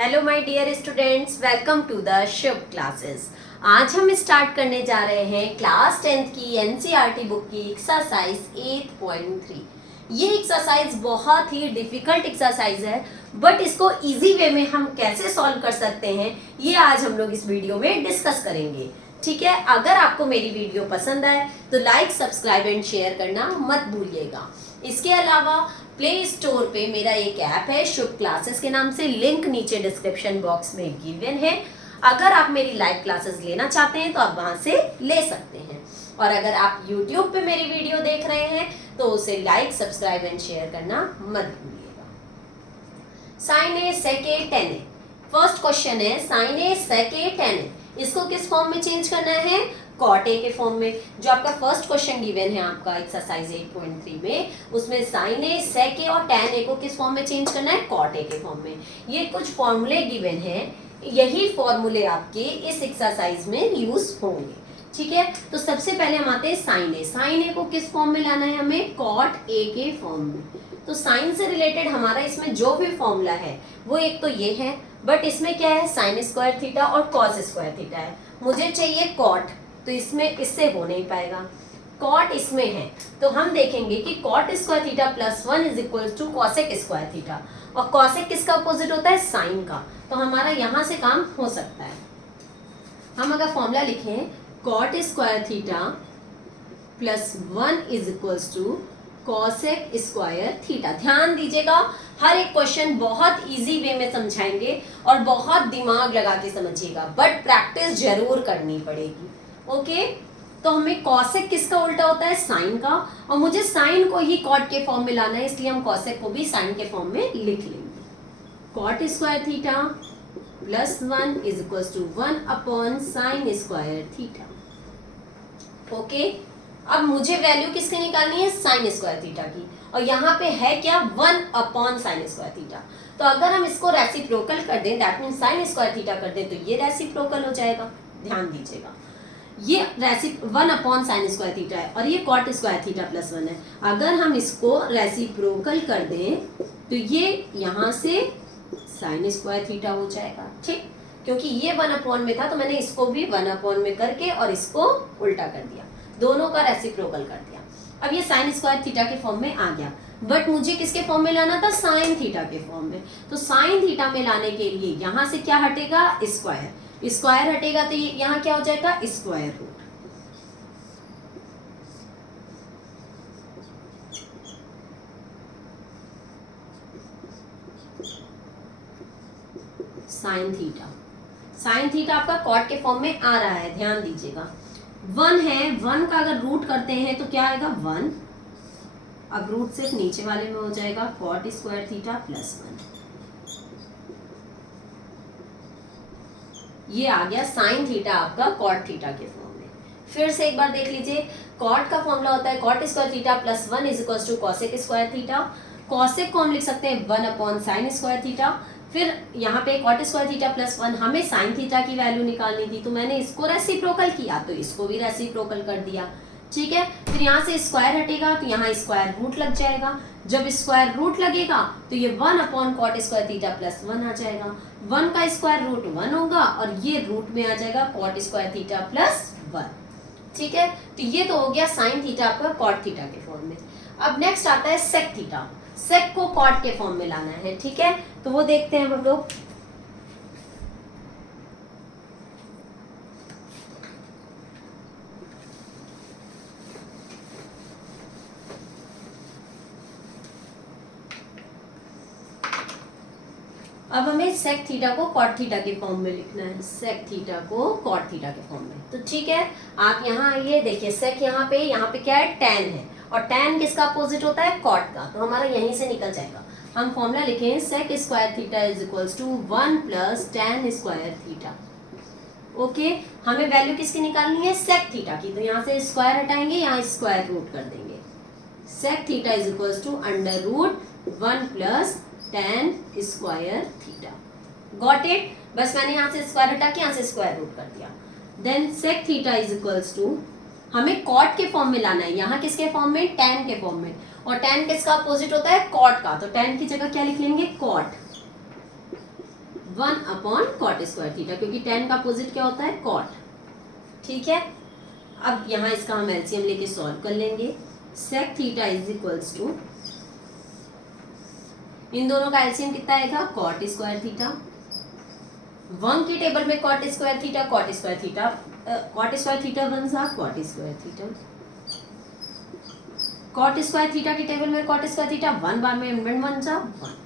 Hello my dear students, welcome to the Shubh classes. आज हम start करने जा रहे हैं क्लास 10th की एनसीईआरटी बुक की एक्सरसाइज 8.3। ये एक्सरसाइज बहुत ही डिफिकल्ट एक्सरसाइज है, बट इसको इजी वे में हम कैसे सॉल्व कर सकते हैं ये आज हम लोग इस वीडियो में डिस्कस करेंगे। ठीक है, अगर आपको मेरी वीडियो पसंद आए तो लाइक, सब्सक्राइब एंड शेयर करना मत भूलिएगा। इसके अलावा प्ले स्टोर पे मेरा एक ऐप है शुभ क्लासेस के नाम से, लिंक नीचे डिस्क्रिप्शन बॉक्स में गिवन है। अगर आप मेरी लाइव क्लासेस लेना चाहते हैं तो आप वहां से ले सकते हैं, और अगर आप YouTube पे मेरी वीडियो देख रहे हैं तो उसे लाइक, सब्सक्राइब एंड शेयर करना मत भूलिएगा। Sign A sec A ten A, first question है sign A sec A ten ए, इसको किस फॉर्म में चेंज करना है? कॉट ए के फॉर्म में। जो आपका फर्स्ट क्वेश्चन गिवन है आपका एक्सरसाइज 8.3 में, उसमें साइन ए, सेक ए और टेन ए को किस फॉर्म में चेंज करना है? कॉट ए के फॉर्म में। ये कुछ फॉर्मूले गिवन है, यही फॉर्मूले आपके इस एक्सरसाइज में यूज होंगे। ठीक है, तो सबसे पहले हम आते हैं साइन ए। साइन ए को किस फॉर्म में लाना है हमें? कॉट ए के फॉर्म में। तो साइन से रिलेटेड हमारा इसमें जो भी फॉर्मूला है वो एक तो ये है, बट इसमें क्या है? साइन स्क्वायर थीटा और कॉस स्क्वायर थीटा है। मुझे चाहिए कॉट, तो इसमें इससे हो नहीं पाएगा। कॉट इसमें है तो हम देखेंगे कि cot square theta plus 1 is equal to cosec square theta, और कॉसेक किसका अपोजिट होता है? साइन का। तो हमारा यहां से काम हो सकता है। हम अगर फॉर्मूला लिखें cot square theta plus 1 is equal to cosec square theta. ध्यान दीजिएगा, हर एक क्वेश्चन बहुत इजी वे में समझाएंगे और बहुत दिमाग लगा के समझिएगा, बट प्रैक्टिस जरूर करनी पड़ेगी। ओके, तो हमें कॉसेक किसका उल्टा होता है? साइन का, और मुझे साइन को ही कॉट के फॉर्म में लाना है, इसलिए हम कॉसेक को भी साइन के फॉर्म में लिख लेंगे। Cot square theta plus 1 is equal to 1 upon sine square theta. Okay, अब मुझे वैल्यू किसकी निकालनी है? साइन स्क्वायर थीटा की, और यहाँ पे है क्या? 1 अपॉन साइन स्क्वायर थीटा। तो अगर हम इसको रेसिप्रोकल कर दें, that mean sign square theta कर दें, तो ये रेसिप्रोकल हो जाएगा। ध्यान दीजिएगा, ये 1 अपॉन साइन स्क्वायर थीटा है और ये कॉट स्क्वायर थीटा प्लस 1 है। अगर हम इसको रेसिप्रोकल कर दें तो ये यहाँ से साइन स्क्वायर थीटा हो जाएगा। ठीक, क्योंकि ये 1 अपॉन में था तो मैंने इसको भी 1 अपॉन में करके और इसको उल्टा कर दिया, दोनों का रेसिप्रोकल कर दिया। अब ये साइन स्क्वायर थीटा के फॉर्म में आ गया, बट मुझे किसके फॉर्म में लाना था? साइन थीटा के फॉर्म में। तो साइन थीटा में लाने के लिए यहाँ से क्या हटेगा? स्क्वायर। स्क्वायर हटेगा तो ये यहाँ क्या हो जाएगा? Square root. Sine theta, sine theta आपका कॉट के फॉर्म में आ रहा है, ध्यान दीजिएगा। 1 है, 1 का अगर रूट करते हैं तो क्या आएगा? 1। अब रूट सिर्फ नीचे वाले में हो जाएगा कॉट स्क्वायर थीटा प्लस 1। ये आ गया साइन थीटा आपका कॉट थीटा के फॉर्म में। फिर से एक बार देख लीजिए, कॉट का फॉर्मूला होता है cot square theta plus 1 is equal to cosec square theta. Cosec को हम लिख सकते हैं 1 अपॉन साइन स्क्वायर थीटा। फिर यहाँ पे कॉट स्क्वायर थीटा प्लस 1, हमें साइन थीटा की वैल्यू निकालनी थी, तो मैंने इसको रेसिप्रोकल किया तो इसको भी रेसिप्रोकल कर दिया। ठीक है, फिर यहाँ से स्क्वायर हटेगा तो यहाँ स्क्वायर रूट लग जाएगा। जब स्क्वायर रूट लगेगा तो ये 1 upon cot square theta plus 1 आ जाएगा। 1 का स्क्वायर रूट 1 होगा और ये रूट में आ जाएगा कॉट स्क्वायर थीटा प्लस 1। ठीक है, तो ये तो हो गया साइन थीटा आपका कॉट थीटा के फॉर्म में। अब नेक्स्ट आता है सेक थीटा। सेक को कॉट के फॉर्म में लाना है। ठीक है, तो वो देखते हैं हम लोग। अब हमें सेक थीटा को कॉट थीटा के फॉर्म में लिखना है, सेक थीटा को कॉट थीटा के फॉर्म में। तो ठीक है, आप यहाँ आइए, देखिए सेक यहाँ पे क्या है? टेन है, और टेन किसका अपोजिट होता है? कॉट का। तो हमारा यहीं से निकल जाएगा। हम फॉर्मूला लिखें sec square theta is equals to 1 plus tan square theta. Okay, हमें वैल्यू किसकी निकालनी है? सेक थीटा की। तो यहाँ से स्क्वायर हटाएंगे, यहाँ स्क्वायर रूट कर देंगे। Sec theta is equals to under root 1 plus tan square theta. Got it? बस मैंने यहाँ से स्क्वायर हटा के यहाँ से स्क्वायर रूट कर दिया। Then sec theta is equals to, हमें कॉट के फॉर्म में लाना है, यहाँ किसके फॉर्म में? टेन के फॉर्म में। और टेन किसका अपोजिट होता है? कॉट का। तो टेन की जगह क्या लिख लेंगे? Cot. 1 upon cot square theta, क्योंकि tan का अपोजिट क्या होता है, कॉट। ठीक है, अब यहाँ इसका हम एलसीएम लेके सॉल्व कर लेंगे। Sec theta is equals to, इन दोनों का एलसीएम कितना आएगा, कॉट स्क्वायर थीटा। 1 की टेबल में cot square theta, cot square theta, cot square theta बन जा cot square theta. Cot square theta की टेबल में कॉट स्क्वायर थीटा, 1 बार में वन बन जा 1।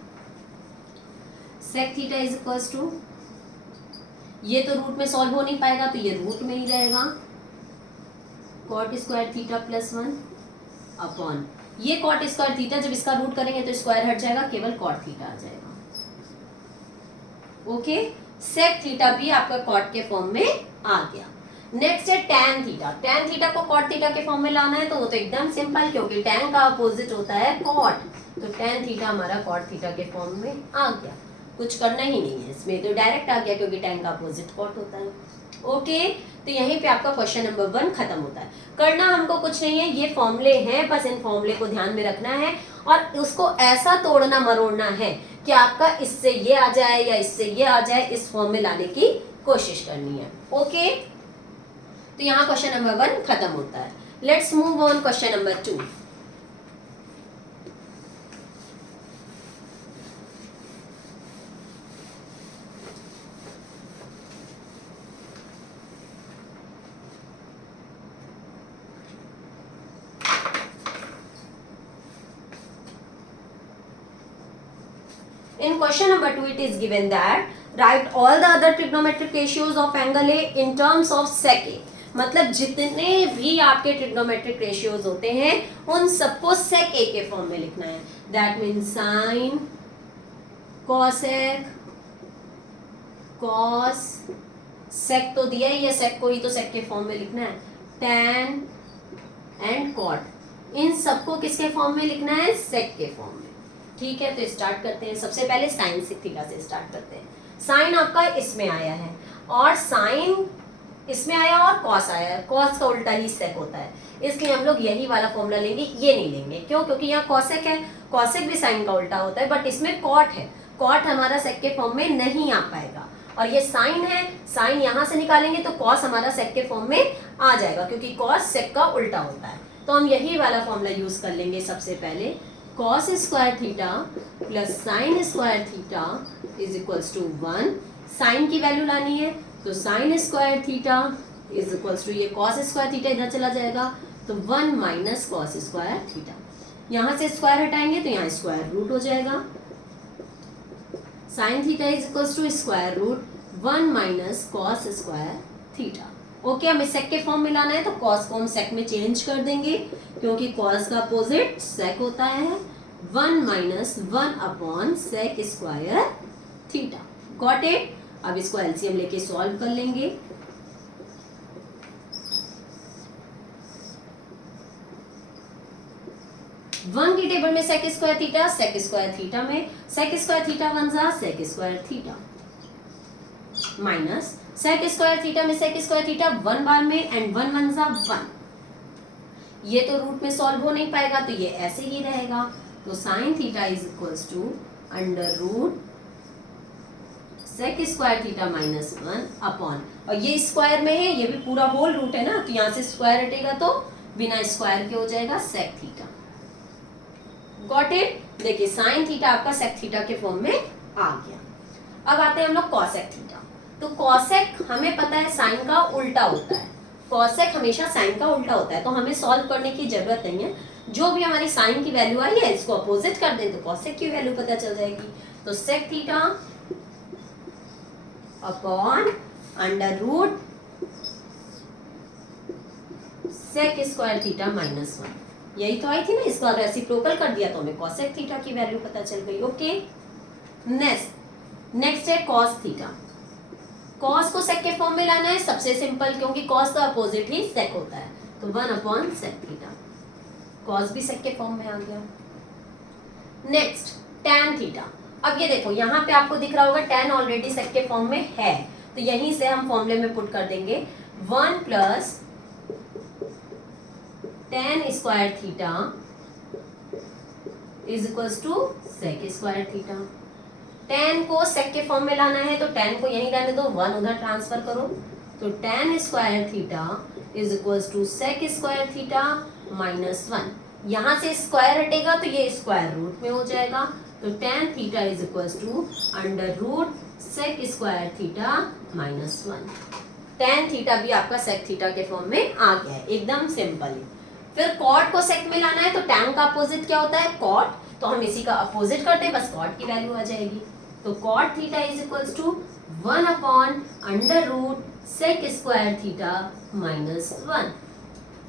Sec theta is equals to, ये तो रूट में सॉल्व हो नहीं पाएगा तो ये रूट में ही रहेगा, cot square theta plus 1 upon ये कॉट स्क्वायर थीटा, जब इसका रूट करेंगे तो स्क्वायर हट जाएगा, केवल कॉट थीटा आ जाएगा। ओके, सेक थीटा भी आपका कॉट के फॉर्म में आ गया। नेक्स्ट है टैन थीटा। टैन थीटा को कॉट थीटा के फॉर्म में लाना है तो वो तो एकदम सिंपल, क्योंकि टैन का अपोजिट होता है कॉट, तो टैन थीटा हमारा कॉट थीटा के फॉर्म में आ गया। कुछ करना ही नहीं है इसमें, तो डायरेक्ट आ गया क्योंकि टैन का अपोजिट कॉट होता है। ओके, तो यहीं पे आपका क्वेश्चन नंबर 1 खत्म होता है। करना हमको कुछ नहीं है, ये फॉर्मूले हैं, बस इन फॉर्मूले को ध्यान में रखना है और उसको ऐसा तोड़ना मरोड़ना है कि आपका इससे ये आ जाए या इससे ये आ जाए, इस फॉर्म में लाने की कोशिश करनी है। ओके, तो यहाँ क्वेश्चन नंबर 1 खत्म होता है। Let's move on question number 2। In question number 2 it is given that write all the other trigonometric ratios of angle A in terms of sec A। मतलब जितने भी आपके ट्रिग्नोमेट्रिक रेशियोज होते हैं उन सबको sec A के फॉर्म में लिखना है। That means sine, cosec, cos, sec तो दिया ही है, सेक को ही तो सेक के फॉर्म में लिखना है, tan एंड कॉट, इन सबको किसके फॉर्म में लिखना है, सेक के फॉर्म में। ठीक है, तो स्टार्ट करते हैं। सबसे पहले साइन सेक थीटा से स्टार्ट करते हैं। साइन आपका इसमें आया है और साइन इसमें आया और कॉस आया है, कॉस का उल्टा ही सेक होता है, इसलिए हम लोग यही वाला फॉर्मूला लेंगे, ये नहीं लेंगे। क्यों? क्योंकि यहाँ कॉसेक है, कॉसेक भी साइन का उल्टा होता है, बट इसमें कॉट है, कॉट हमारा सेक के फॉर्म में नहीं आ पाएगा। और ये साइन है, साइन यहाँ से निकालेंगे तो कॉस हमारा सेक के फॉर्म में आ जाएगा, क्योंकि कॉस सेक का उल्टा होता है। तो हम यही वाला फॉर्मूला यूज कर लेंगे। सबसे पहले cos square theta plus sine square theta is equals to 1। Sine की वैल्यू लानी है तो sine square theta is equals to, ये cos स्क्वायर थीटा इधर चला जाएगा तो 1 माइनस cos स्क्वायर थीटा, यहाँ से स्क्वायर हटाएंगे तो यहाँ स्क्वायर रूट हो जाएगा। Sine theta is equals to square root 1 minus cos square theta. Okay, हमें सेक के फॉर्म में लाना है तो कॉस को हम सेक में चेंज कर देंगे, क्योंकि कॉस का अपोजिट सेक होता है। 1 minus 1 upon sec square theta. Got it? अब इसको एलसीएम लेके सॉल्व कर लेंगे। वन की टेबल में sec square theta, sec square theta में सेक स्क्वायर थीटा बन जा sec square theta, minus sec square theta में सेक स्क्वायर थीटा 1 बार में एंड 1 बन जा 1। ये तो रूट में सॉल्व हो नहीं पाएगा तो ये ऐसे ही रहेगा। तो sine theta is equals to under root sec square theta minus 1 upon, और ये स्क्वायर में है, ये भी पूरा होल रूट है ना, तो यहाँ से स्क्वायर हटेगा तो बिना स्क्वायर के हो जाएगा सेक थीटा। Got it? देखिए साइन थीटा आपका सेक थीटा के फॉर्म में आ गया। अब आते हैं हम लोग कॉसेक थीटा। तो कॉसेक हमें पता है साइन का उल्टा होता है, कॉसेक हमेशा साइन का उल्टा होता है, तो हमें सॉल्व करने की जरूरत नहीं है। जो भी हमारी साइन की वैल्यू आई है इसको अपोजिट कर दें तो कॉसेक की वैल्यू पता चल जाएगी। तो sec theta upon under root sec square theta minus 1, यही तो आई थी ना, इसका रेसिप्रोकल कर दिया तो हमें कॉसेक थीटा की वैल्यू पता चल गई। ओके, नेक्स्ट है कॉस थीटा। कॉस को सेक के फॉर्म में लाना है, सबसे सिंपल, क्योंकि कॉस का अपोजिट ही सेक होता है, तो 1 अपॉन सेक थीटा। कॉस भी सेक के फॉर्म में आ गया। Next tan theta. अब ये देखो यहाँ पे आपको दिख रहा होगा टैन ऑलरेडी सेक के फॉर्म में है, तो यहीं से हम फॉर्मूले में पुट कर देंगे 1 plus tan square theta is equals to sec square theta. tan को sec के फॉर्म में लाना है तो tan को यहीं रहने दो, 1 उधर ट्रांसफर करो, तो tan square theta is equals to sec square theta minus 1। यहाँ से स्क्वायर हटेगा तो ये स्क्वायर रूट में हो जाएगा, तो tan theta is equals to under root sec square theta minus 1। tan theta भी आपका sec थीटा के फॉर्म में आ गया है, एकदम सिंपल है। फिर cot को sec में लाना है तो tan का अपोजिट क्या होता है, cot, तो हम इसी का अपोजिट करते हैं, बस cot की वैल्यू आ जाएगी, तो cot theta is equals to 1 upon under root sec square theta minus 1।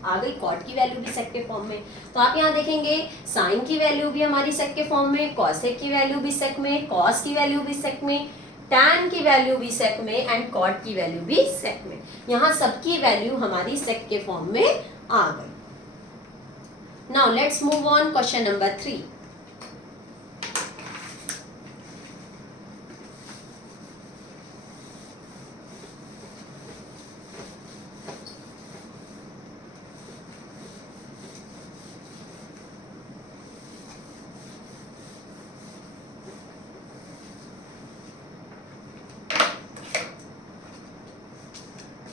आ गई cot की वैल्यू भी sec के फॉर्म में। तो आप यहाँ देखेंगे sin की वैल्यू भी हमारी sec के फॉर्म में, cosec की वैल्यू भी sec में, cos की वैल्यू भी sec में, tan की वैल्यू भी sec में एंड cot की वैल्यू भी sec में। यहाँ सबकी वैल्यू हमारी sec के फॉर्म में आ गई। Now let's move on question number 3।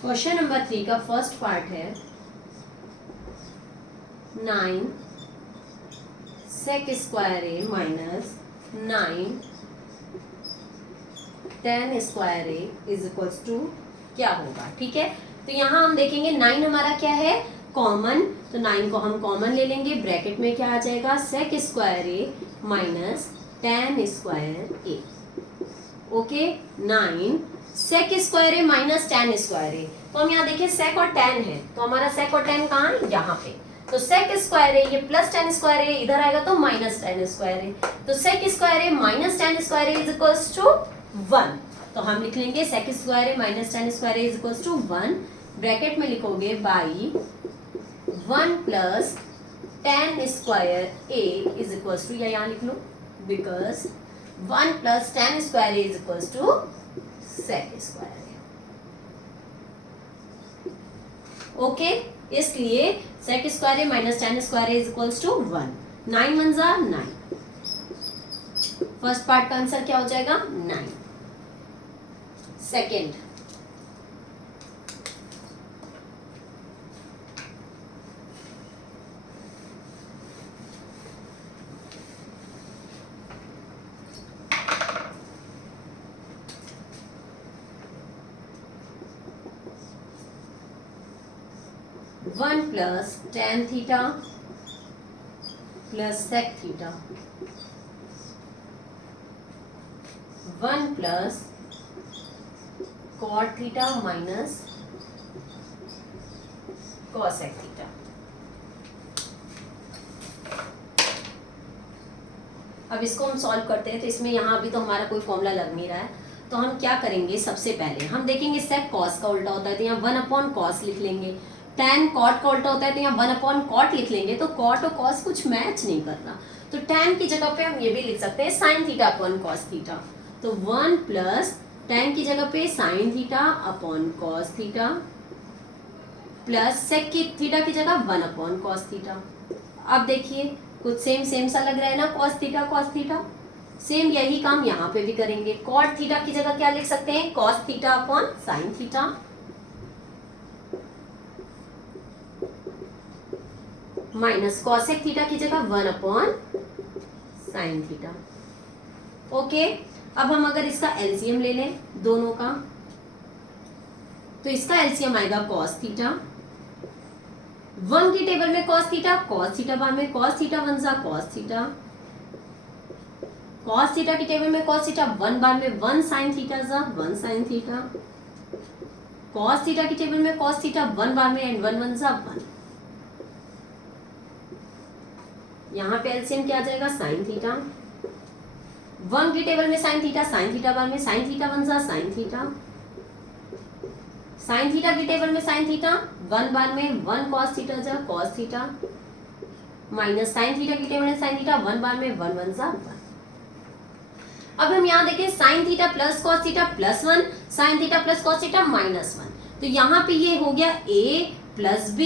Question number 3 का फर्स्ट पार्ट है 9 sec square A minus 9 tan square A is equals to क्या होगा, ठीक है। तो यहाँ हम देखेंगे 9 हमारा क्या है, कॉमन, तो 9 को हम कॉमन ले लेंगे, ब्रैकेट में क्या आ जाएगा sec square A minus tan square A. Okay, 9 sec square A minus tan square A, तो हम यहाँ देखिए sec और tan है, तो हमारा sec और tan कहाँ है, यहाँ पे, तो sec स्क्वायर ए ये प्लस tan स्क्वायर ए इधर आएगा तो माइनस tan स्क्वायर ए, तो sec square A minus tan square A is equals to 1। तो हम लिख लेंगे sec square A minus tan square A is equals to 1, bracket में लिखोगे by 1 plus tan square A is equals to, या यहाँ लिख लो, because 1 plus tan square A is equals to sec square A. Okay, इसलिए sec square A minus tan square A is equals to 1। 9 1 जा 9, first part का answer क्या हो जाएगा 9। Second, one plus tan theta plus sec theta, 1 plus cot theta minus cosec theta. अब इसको हम solve करते हैं, तो इसमें यहाँ अभी तो हमारा कोई फॉर्मूला लग नहीं रहा है, तो हम क्या करेंगे, सबसे पहले हम देखेंगे sec cos का उल्टा होता है तो यहाँ 1 अपॉन cos लिख लेंगे, tan cot का उल्टा होता है तो यहाँ 1 अपॉन cot लिख लेंगे, तो cot और cos कुछ मैच नहीं कर रहा, तो tan की जगह पे हम ये भी लिख सकते हैं sin theta upon cos theta, तो 1 प्लस tan की जगह पे sin theta upon cos theta plus sec की थीटा की जगह 1 अपॉन cos थीटा। अब देखिए कुछ सेम सेम सा लग रहा है ना, cos थीटा, सेम यही काम यहाँ पे भी करेंगे, cot थीटा की जगह क्या लिख सकते हैं, cos theta upon sin theta, minus cosec theta की जगह 1 अपॉन sin थीटा। ओके, अब हम अगर इसका एलसीएम ले लें दोनों का, तो इसका एलसीएम आएगा cos थीटा, 1 की टेबल में cos थीटा बार में cos थीटा 1 जा cos थीटा की टेबल में cos थीटा 1 बार में 1 sin थीटा जा 1 sin थीटा, cos थीटा की टेबल में cos थीटा 1 बार में एंड 1 1 जा 1, यहाँ पे एलसीएम क्या आ जाएगा sin थीटा, 1 की टेबल में sin थीटा बार में sin थीटा 1 जा sin थीटा की टेबल में sin थीटा 1 बार में 1 cos थीटा जा cos theta, minus sin theta की टेबल में sin थीटा 1 बार में 1 1 जा 1। अब हम यहाँ देखें sin theta plus cos theta plus 1, sin theta plus cos theta minus 1, तो यहाँ पे ये हो गया a प्लस b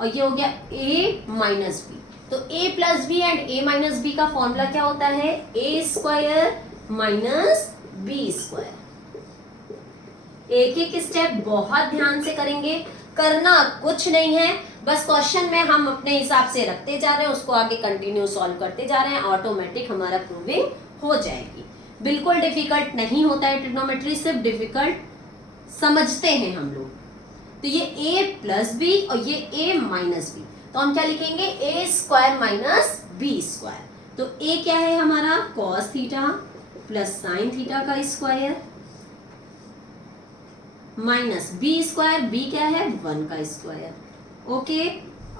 और ये हो गया a माइनस b, तो a plus B and a minus B का फॉर्मूला क्या होता है, a square minus B square. एक एक स्टेप बहुत ध्यान से करेंगे, करना कुछ नहीं है, बस क्वेश्चन में हम अपने हिसाब से रखते जा रहे हैं, उसको आगे कंटिन्यू सॉल्व करते जा रहे हैं, ऑटोमेटिक हमारा प्रूविंग हो जाएगी। बिल्कुल डिफिकल्ट नहीं होता है ट्रिग्नोमेट्री, सिर्फ डिफिकल्ट समझते हैं हम लोग। तो ये a प्लस बी और ये a माइनस बी, तो हम क्या लिखेंगे, a square minus B square. तो a क्या है हमारा, cos theta plus sine theta का square, minus B square, B क्या है 1 का स्क्वायर, ओके,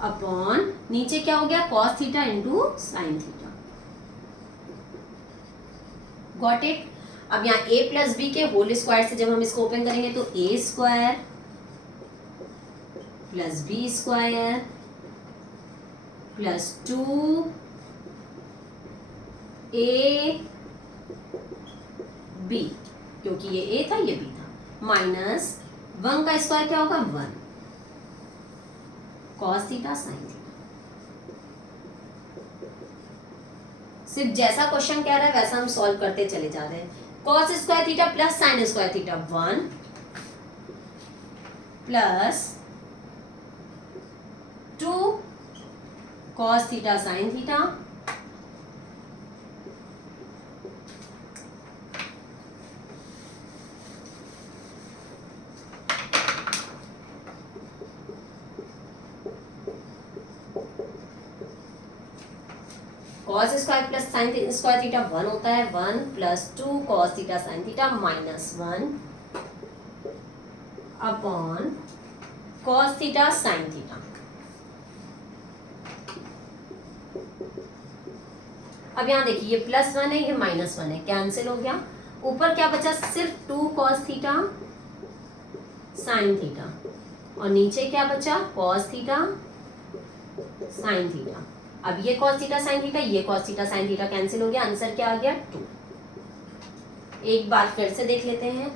अपॉन नीचे क्या हो गया, cos theta into sine theta. Got it. अब यहाँ a प्लस बी के होल स्क्वायर से जब हम इसको ओपन करेंगे तो a square plus B square plus 2 a b, क्योंकि ये a था ये b था, माइनस 1 का स्क्वायर क्या होगा 1, cos थीटा साइन थीटा। सिर्फ जैसा क्वेश्चन कह रहा है वैसा हम सॉल्व करते चले जा रहे हैं। cos square theta plus sine square theta 1 plus 2 cos theta sine theta cos square plus sine square theta 1 होता है, 1 plus 2 cos theta sine theta minus 1 upon cos theta sine theta. अब यहाँ देखिए ये प्लस 1 है ये माइनस 1 है, cancel हो गया, ऊपर क्या बचा, सिर्फ 2 cos थीटा साइन थीटा, और नीचे क्या बचा, cos थीटा साइन थीटा। अब ये cos थीटा साइन थीटा, ये cos theta sine theta cancel हो गया, आंसर क्या आ गया 2। एक बार फिर से देख लेते हैं।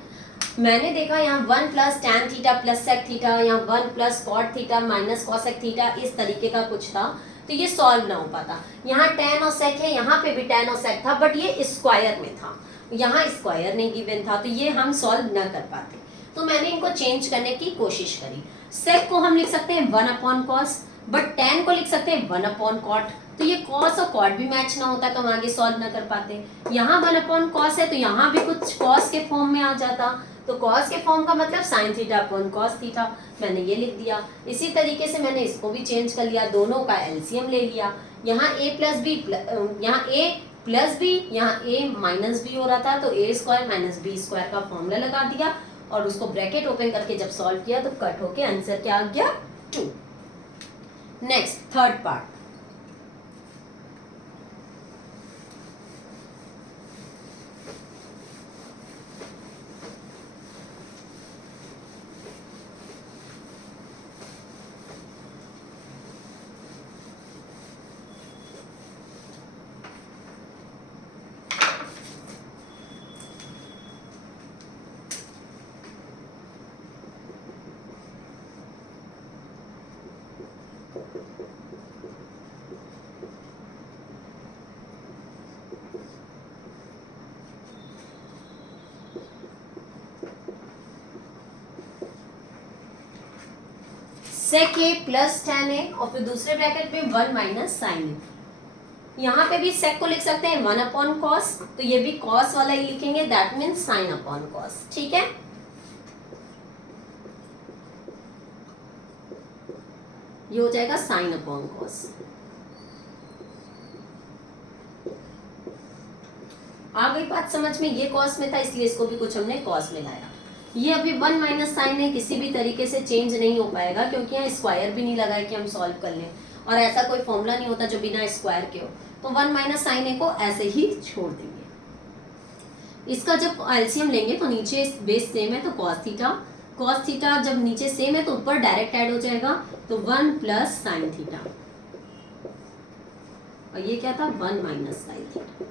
मैंने देखा यहाँ 1 plus tan theta plus sec theta, यहाँ 1 plus cot theta minus cosec theta, इस तरीके का कुछ था, तो ये सॉल्व ना हो पाता। यहाँ टैन और सेक है, यहाँ पे भी टैन और सेक था, बट ये स्क्वायर में था, यहाँ स्क्वायर नहीं गिवन था, तो ये हम सॉल्व ना कर पाते। तो मैंने इनको चेंज करने की कोशिश करी। सेक को हम लिख सकते हैं 1 अपॉन कॉस, बट टैन को लिख सकते हैं 1 अपॉन कॉट, तो ये कॉस और कॉट भी मैच ना होता तो हम आगे सॉल्व ना कर पाते। यहाँ 1 अपॉन कॉस है तो यहाँ भी कुछ कॉस के फॉर्म में आ जाता, तो कॉस के फॉर्म का मतलब sine theta upon cos theta, मैंने ये लिख दिया। इसी तरीके से मैंने इसको भी चेंज कर लिया, दोनों का एलसीएम ले लिया। यहाँ a प्लस बी, यहाँ a प्लस बी, यहाँ a माइनस बी हो रहा था, तो a square minus B square का फॉर्मूला लगा दिया और उसको ब्रैकेट ओपन करके जब सॉल्व किया तो कट होके आंसर क्या आ गया 2। Next third part, sec A plus tan A और फिर दूसरे ब्रैकेट में 1 माइनस साइन ए। यहाँ पे भी सेक को लिख सकते हैं 1 अपॉन कॉस, तो ये भी कॉस वाला ही लिखेंगे, that means sign upon cos, ठीक है। ये हो जाएगा साइन अपॉन कॉस। आ गई बात समझ में, ये कॉस में था इसलिए इसको भी कुछ हमने कॉस में लाया। ये अभी 1 माइनस साइन है, किसी भी तरीके से चेंज नहीं हो पाएगा क्योंकि यहाँ स्क्वायर भी नहीं लगा है कि हम सॉल्व कर लें, और ऐसा कोई फॉर्मूला नहीं होता जो बिना स्क्वायर के हो, तो 1 माइनस साइन ए को ऐसे ही छोड़ देंगे। इसका जब एलसीएम लेंगे तो नीचे बेस सेम है तो कॉस थीटा जब नीचे सेम है तो ऊपर डायरेक्ट ऐड हो जाएगा, तो 1 प्लस साइन थीटा, और ये क्या था 1 माइनस साइन थीटा।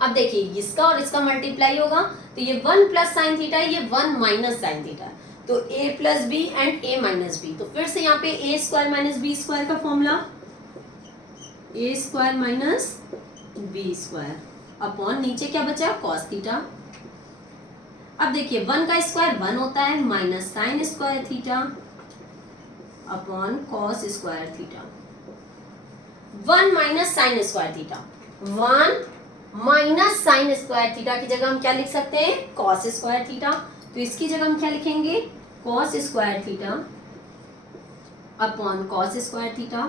अब देखिए इसका और इसका मल्टीप्लाई होगा तो ये 1 प्लस साइन थीटा, ये 1 माइनस साइन थीटा, तो a plus B and a minus B, तो फिर से यहाँ पे a square minus B square का formula, a square minus B square upon नीचे क्या बचा कॉस थीटा। अब देखिए 1 का स्क्वायर 1 होता है minus sine square theta upon cos square theta. 1 minus sine square theta, 1 minus sine square theta की जगह हम क्या लिख सकते हैं कॉस स्क्वायर थीटा। तो इसकी जगह हम क्या लिखेंगे cos square theta upon cos square theta.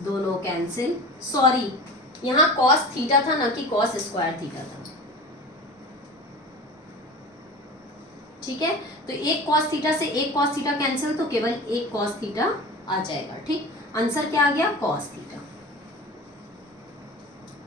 दोनों कैंसिल, सॉरी यहां कॉस थीटा था ना कि कॉस स्क्वायर थीटा था, ठीक है। तो एक कॉस थीटा से एक कॉस थीटा कैंसिल, तो केवल एक कॉस थीटा आ जाएगा, ठीक। आंसर क्या आ गया कॉस थीटा।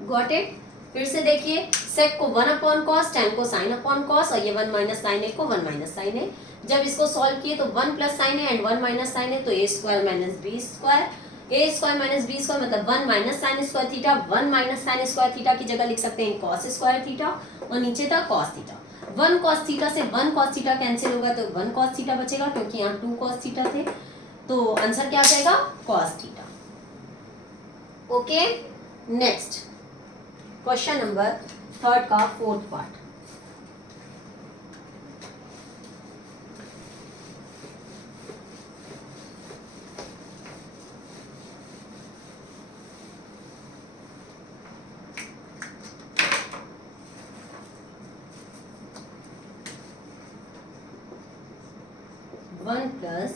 Got it. फिर से देखिए सेक को 1 अपॉन कॉस, tan को साइन अपॉन कॉस, और ये 1 माइनस साइन ए को 1 माइनस साइन ए। जब इसको सॉल्व किए तो 1 plus sine A and 1 minus sine A, तो A square minus B square, A square minus B square मतलब 1 minus sine square theta. 1 minus sine square theta की जगह लिख सकते हैं कॉस स्क्वायर थीटा, और नीचे था कॉस थीटा। 1 कॉस थीटा से 1 कॉस थीटा कैंसिल होगा तो 1 कॉस थीटा बचेगा, क्योंकि यहाँ 2 कॉस थीटा थे। तो आंसर क्या आ जाएगा cos theta. Okay, next question number 3 का 4th part. One plus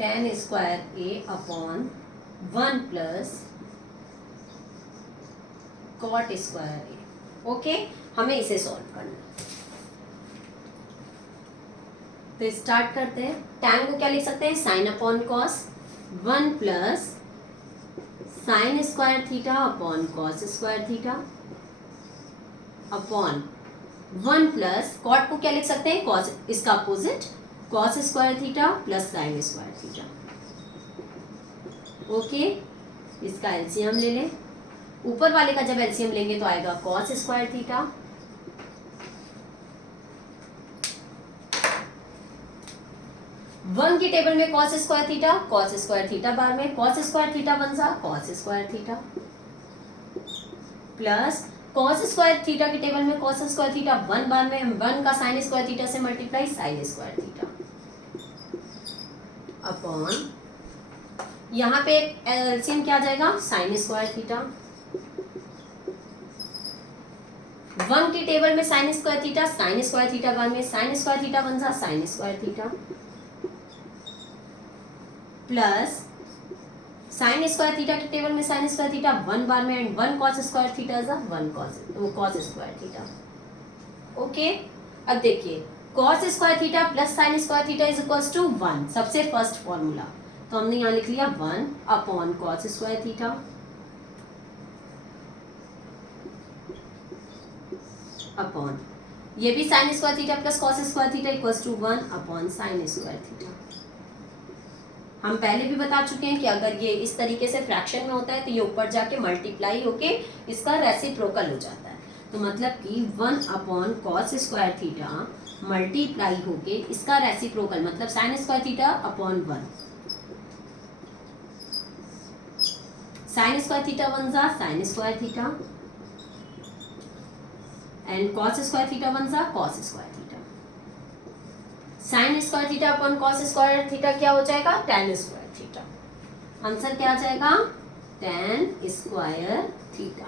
tan square A upon 1 plus cot square A. Okay, हमें इसे सॉल्व करना है, तो स्टार्ट करते हैं। tan को क्या लिख सकते हैं sine upon cos, 1 plus sine square theta upon cos square theta upon 1 plus cot को क्या लिख सकते हैं कॉस, इसका opposite cos square theta plus sine square theta. Okay, इसका एलसीएम ले लें। ऊपर वाले का जब एलसीएम लेंगे तो आएगा कॉस स्क्वायर थीटा वन की टेबल में कॉस स्क्वायर थीटा बार में कॉस स्क्वायर थीटा बन जा cos square theta plus cos square theta की टेबल में कॉस स्क्वायर थीटा 1 बार में 1 का साइन स्क्वायर थीटा से multiply sine square theta upon यहाँ पे एलसीएम क्या आ जाएगा साइन स्क्वायर थीटा 1 की टेबल में साइन स्क्वायर थीटा बार में साइन स्क्वायर थीटा बन जा sine square theta plus sine square theta की टेबल में साइन स्क्वायर थीटा 1 बार में and 1 cos square theta is 1 cos square theta. Okay, अब देखिए cos square theta plus sine square theta is equals to 1, सबसे first formula, तो हमने यहाँ लिख लिया 1 upon cos square theta upon ये भी sine square theta plus cos square theta equals to 1 upon sine square theta. हम पहले भी बता चुके हैं कि अगर ये इस तरीके से फ्रैक्शन में होता है तो ये ऊपर जाके मल्टीप्लाई होके इसका रेसिप्रोकल हो जाता है, तो मतलब कि 1 upon cos square theta multiply होके इसका रेसिप्रोकल मतलब sine square theta upon 1, sign square theta बन जा sine square theta and cos square theta बन जा cos square theta. Sign square theta upon cos square theta क्या हो जाएगा tan स्क्वायर थीटा। आंसर क्या आ जाएगा tan square theta.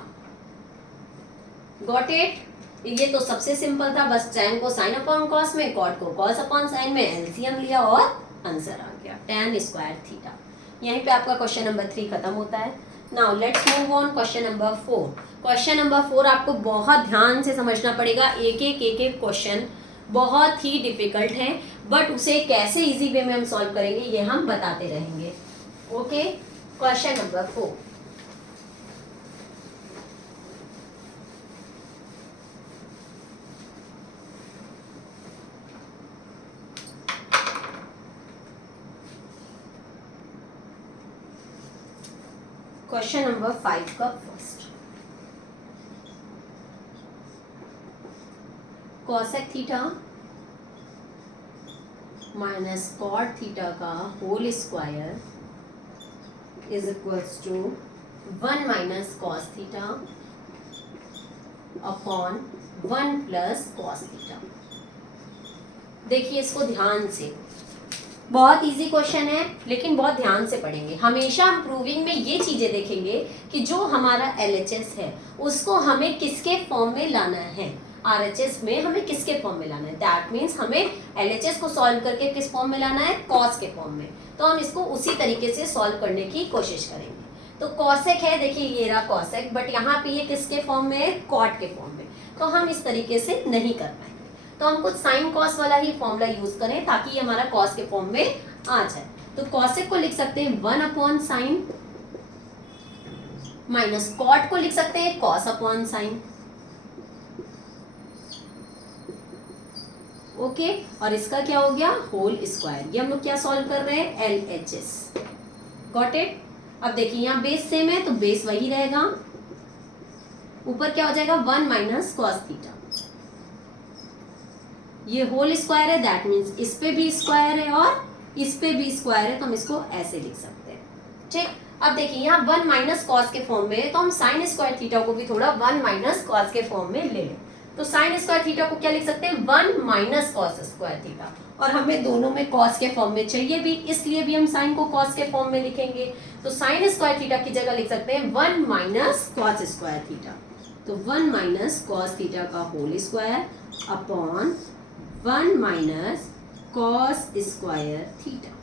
Got it. ये तो सबसे सिंपल था, बस tan को साइन अपॉन कॉस में कॉट को कॉस अपॉन साइन में एलसीएम लिया और आंसर आ गया tan स्क्वायर थीटा। यहीं पे आपका क्वेश्चन नंबर 3 खत्म होता है। Now let's move on question number 4। Question number 4 आपको बहुत ध्यान से समझना पड़ेगा, एक एक क्वेश्चन बहुत ही डिफिकल्ट है, बट उसे कैसे इजी वे में हम सॉल्व करेंगे ये हम बताते रहेंगे। Okay, question number 4। Question number 5 का first, cosec theta minus cot theta का whole square is equals to 1 minus cos theta upon 1 plus cos theta. देखिए इसको ध्यान से, बहुत इजी क्वेश्चन है लेकिन बहुत ध्यान से पढ़ेंगे। हमेशा हम प्रूविंग में ये चीजें देखेंगे कि जो हमारा LHS है उसको हमें किसके फॉर्म में लाना है, RHS में हमें किसके फॉर्म में लाना है। दैट मीन्स हमें LHS को सॉल्व करके किस फॉर्म में लाना है, कॉस के फॉर्म में। तो हम इसको उसी तरीके से सॉल्व करने की कोशिश करेंगे। तो कॉसेक है, देखिए ये रहा कॉसेक, बट यहाँ पे ये किसके फॉर्म में है, कॉट के फॉर्म में। तो हम इस तरीके से नहीं कर पाएंगे, तो हम कुछ साइन कॉस वाला ही फॉर्मूला यूज करें ताकि ये हमारा कॉस के फॉर्म में आ जाए। तो कॉसेक को लिख सकते हैं 1 अपॉन साइन, माइनस कॉट को लिख सकते हैं कॉस अपॉन साइन। ओके, और इसका क्या हो गया, होल स्क्वायर। ये हम लोग क्या सॉल्व कर रहे हैं, LHS। Got it. अब देखिए यहाँ बेस सेम है तो बेस वही रहेगा, ऊपर क्या हो जाएगा 1 माइनस कॉस थीटा। ये होल स्क्वायर है, दैट मीन्स इस पे भी स्क्वायर है और इस पे भी स्क्वायर है, तो हम इसको ऐसे लिख सकते हैं। ठीक, अब देखिए यहाँ 1 माइनस कॉस के फॉर्म में है, तो हम साइन स्क्वायर थीटा को भी थोड़ा 1 माइनस कॉस के फॉर्म में ले लें। तो साइन स्क्वायर थीटा को क्या लिख सकते हैं, 1 माइनस कॉस स्क्वायर थीटा, और हमें दोनों में कॉस के फॉर्म में चाहिए भी, इसलिए भी हम साइन को कॉस के फॉर्म में लिखेंगे। तो साइन स्क्वायर थीटा की जगह लिख सकते हैं 1 माइनस कॉस स्क्वायर थीटा। तो 1 माइनस कॉस थीटा का whole square upon 1 minus cos square theta.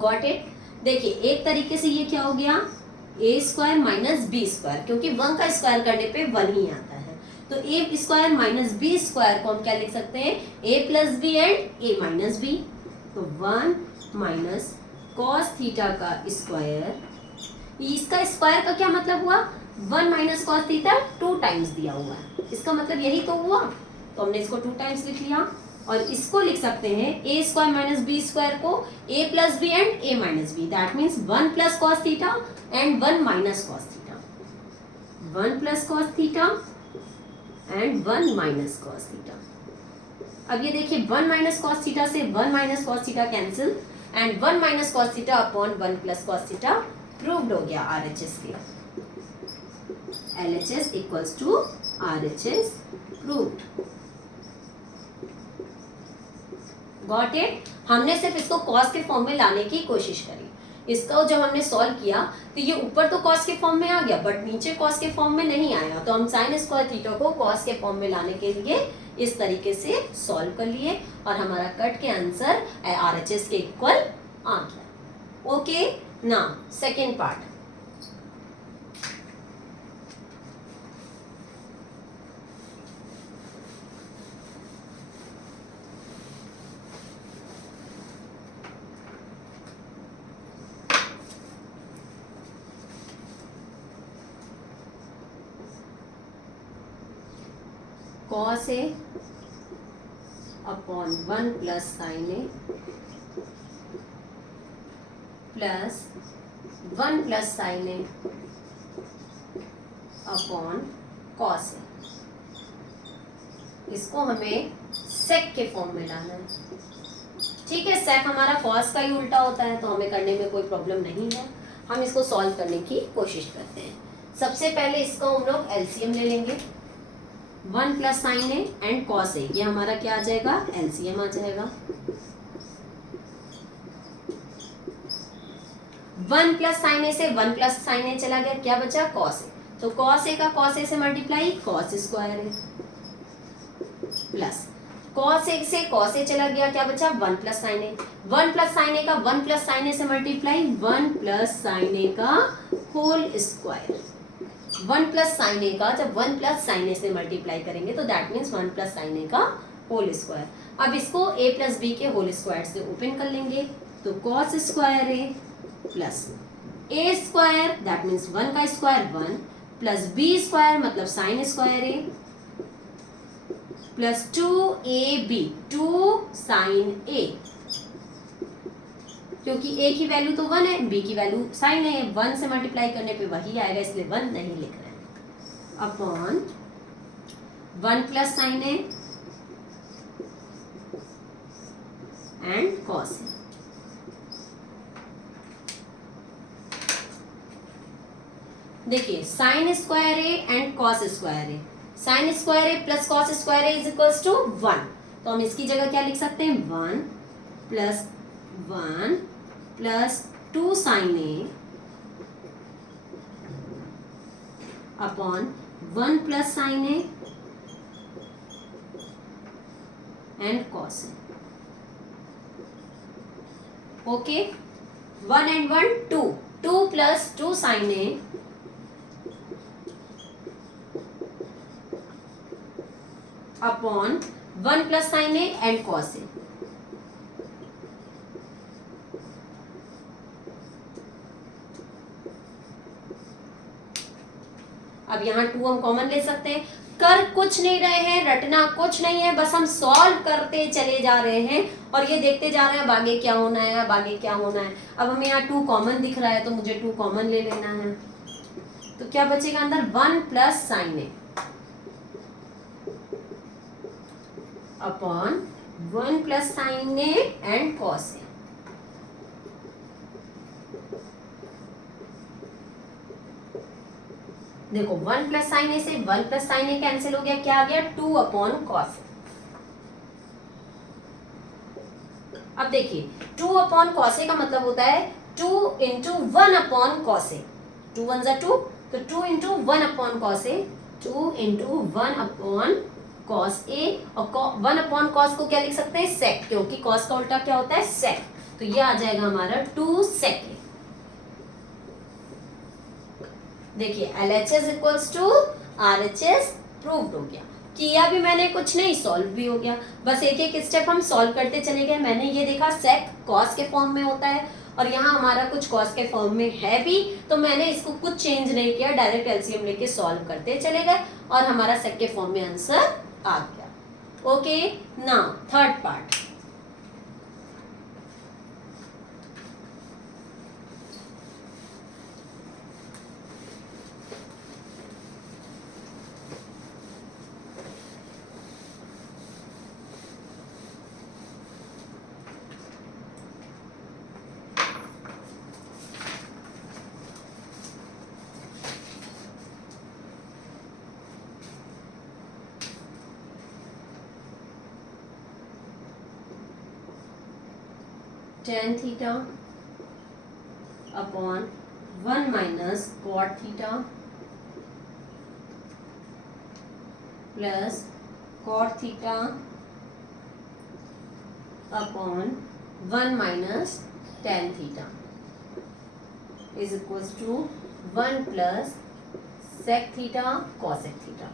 Got it. देखिए एक तरीके से ये क्या हो गया, a square minus B square, क्योंकि 1 का स्क्वायर करने पे 1 ही आता है। तो a square minus B square को हम क्या लिख सकते हैं, a plus B and a minus B. तो 1 माइनस कॉस थीटा का स्क्वायर, इसका स्क्वायर का क्या मतलब हुआ, 1 माइनस कॉस थीटा 2 टाइम्स दिया हुआ है, इसका मतलब यही तो हुआ। तो हमने इसको 2 टाइम्स लिख लिया, और इसको लिख सकते हैं a square minus B square को a plus B and a minus B. That means 1 plus cos theta and 1 minus cos theta, 1 plus cos theta and 1 minus cos theta. अब ये देखिए 1 माइनस कॉस थीटा से 1 minus cos theta cancel, and 1 minus cos theta upon 1 plus cos theta proved हो गया RHS के। LHS equals to RHS proved. Got it. हमने सिर्फ इसको कॉस के फॉर्म में लाने की कोशिश करी। इसको जब हमने सॉल्व किया तो ये ऊपर तो कॉस के फॉर्म में आ गया, बट नीचे कॉस के फॉर्म में नहीं आया। तो हम साइन स्क्वायर थीटा को कॉस के फॉर्म में लाने के लिए इस तरीके से सॉल्व कर लिए, और हमारा कट के आंसर RHS के इक्वल आ गया। ओके, ना second part. Cos A upon 1 plus sine A plus 1 plus sine A upon cos ए, इसको हमें सेक के फॉर्म में लाना है। ठीक है, सेक हमारा कॉस का ही उल्टा होता है, तो हमें करने में कोई प्रॉब्लम नहीं है। हम इसको सॉल्व करने की कोशिश करते हैं। सबसे पहले इसको हम लोग LCM ले लेंगे, 1 plus sine A and cos A, ये हमारा क्या आ जाएगा, LCM आ जाएगा। 1 प्लस साइन ए से 1 प्लस साइन ए चला गया, क्या बचा, कॉस ए। तो कॉस ए का कॉस ए से multiply cos square A, plus cos ए से कॉस ए चला गया, क्या बचा, 1 plus sine A. 1 plus sine A का 1 प्लस साइन ए से मल्टीप्लाई 1 प्लस साइन ए का whole square. 1 plus sine A का जब 1 प्लस साइन ए से मल्टीप्लाई करेंगे तो that means 1 plus sine A का होल स्क्वायर। अब इसको a प्लस बी के होल स्क्वायर से ओपन कर लेंगे, तो cos square A plus a square, that means 1 का स्क्वायर 1, प्लस b स्क्वायर मतलब sine square A, plus 2ab 2 sine ए, क्योंकि a की वैल्यू तो 1 है, b की वैल्यू साइन है, 1 से मल्टीप्लाई करने पे वही आएगा, इसलिए 1 नहीं लिख रहे हैं, upon 1 plus sine A and cos A. देखिए sine square A and cos square A, sine square A plus cos square A is equals to 1, तो हम इसकी जगह क्या लिख सकते हैं 1 plus 2 sine A upon 1 plus sine A and cos A. Okay, 1 and 1 2 plus 2 sine A upon 1 plus sine A and cos A. अब यहाँ 2 हम कॉमन ले सकते हैं। कर कुछ नहीं रहे हैं, रटना कुछ नहीं है, बस हम सॉल्व करते चले जा रहे हैं और ये देखते जा रहे हैं अब आगे क्या होना है, अब आगे क्या होना है। अब हमें यहाँ 2 कॉमन दिख रहा है तो मुझे 2 कॉमन ले लेना है, तो क्या बचेगा अंदर 1 plus sine A upon 1 plus sine A and cos A. देखो 1 प्लस साइन ए से 1 प्लस साइन ए कैंसिल हो गया, क्या आ गया 2 अपॉन कॉस। अब देखिए 2 अपॉन कॉस ए का मतलब होता है 2 इंटू 1 अपॉन कॉस ए, 2 1 जा 2, तो 2 इंटू 1 अपॉन कॉस ए, 2 इंटू 1 अपॉन कॉस ए, और 1 अपॉन कॉस को क्या लिख सकते हैं सेक, क्योंकि कॉस का उल्टा क्या होता है सेक, तो ये आ जाएगा हमारा 2 सेक ए। देखिए LHS equals to RHS proved हो गया, किया भी मैंने कुछ नहीं, सॉल्व भी हो गया, बस एक एक स्टेप हम सॉल्व करते चले गए। मैंने ये देखा सेक कॉस के फॉर्म में होता है और यहाँ हमारा कुछ कॉस के फॉर्म में है भी, तो मैंने इसको कुछ चेंज नहीं किया, डायरेक्ट एलसीएम लेके सॉल्व करते चले गए और हमारा सेक के फॉर्म में आंसर आ गया। Okay, now third part. tan theta upon 1 minus cot theta plus cot theta upon 1 minus tan theta is equals to 1 plus sec theta cosec theta।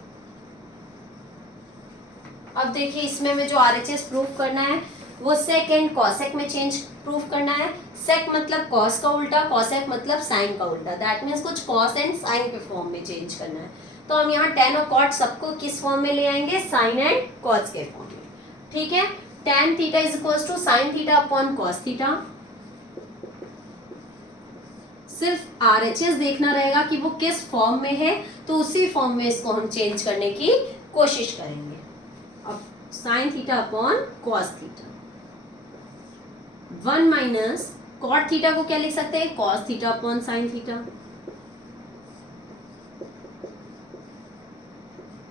अब देखिए इसमें में जो RHS प्रूफ करना है वो सेक एंड कॉसेक में चेंज प्रूफ करना है। सेक मतलब कॉस का उल्टा, कॉसेक मतलब साइन का उल्टा, दैट मीन्स कुछ कॉस एंड साइन के फॉर्म में चेंज करना है। तो हम यहाँ टेन और कॉट सबको किस फॉर्म में ले आएंगे, साइन एंड कॉस के फॉर्म में। ठीक है, tan theta is equals to sine theta upon cos theta. सिर्फ RHS देखना रहेगा कि वो किस फॉर्म में है, तो उसी फॉर्म में इसको हम चेंज करने की कोशिश करेंगे। अब sine theta upon cos theta, 1 minus cot theta को क्या लिख सकते हैं, cos theta upon sine theta,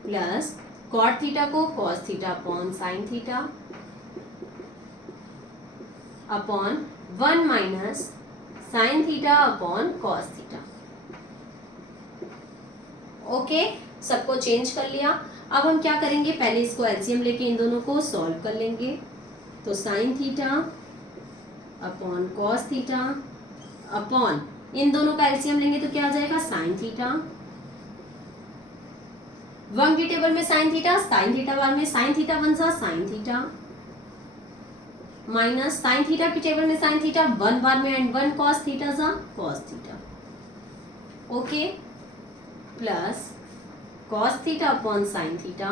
plus cot theta को cos theta upon sine theta upon 1 minus sine theta upon cos theta. Okay, सबको चेंज कर लिया। अब हम क्या करेंगे, पहले इसको एलसीएम लेके इन दोनों को सॉल्व कर लेंगे। तो sine theta upon cos theta upon इन दोनों का एलसीएम लेंगे तो क्या आ जाएगा, साइन थीटा। 1 की टेबल में साइन थीटा बार में साइन थीटा 1 सा sign theta, minus sine theta की टेबल में साइन थीटा 1 बार में एंड 1 कॉस थीटा सा cos theta. Okay, plus cos theta upon sine theta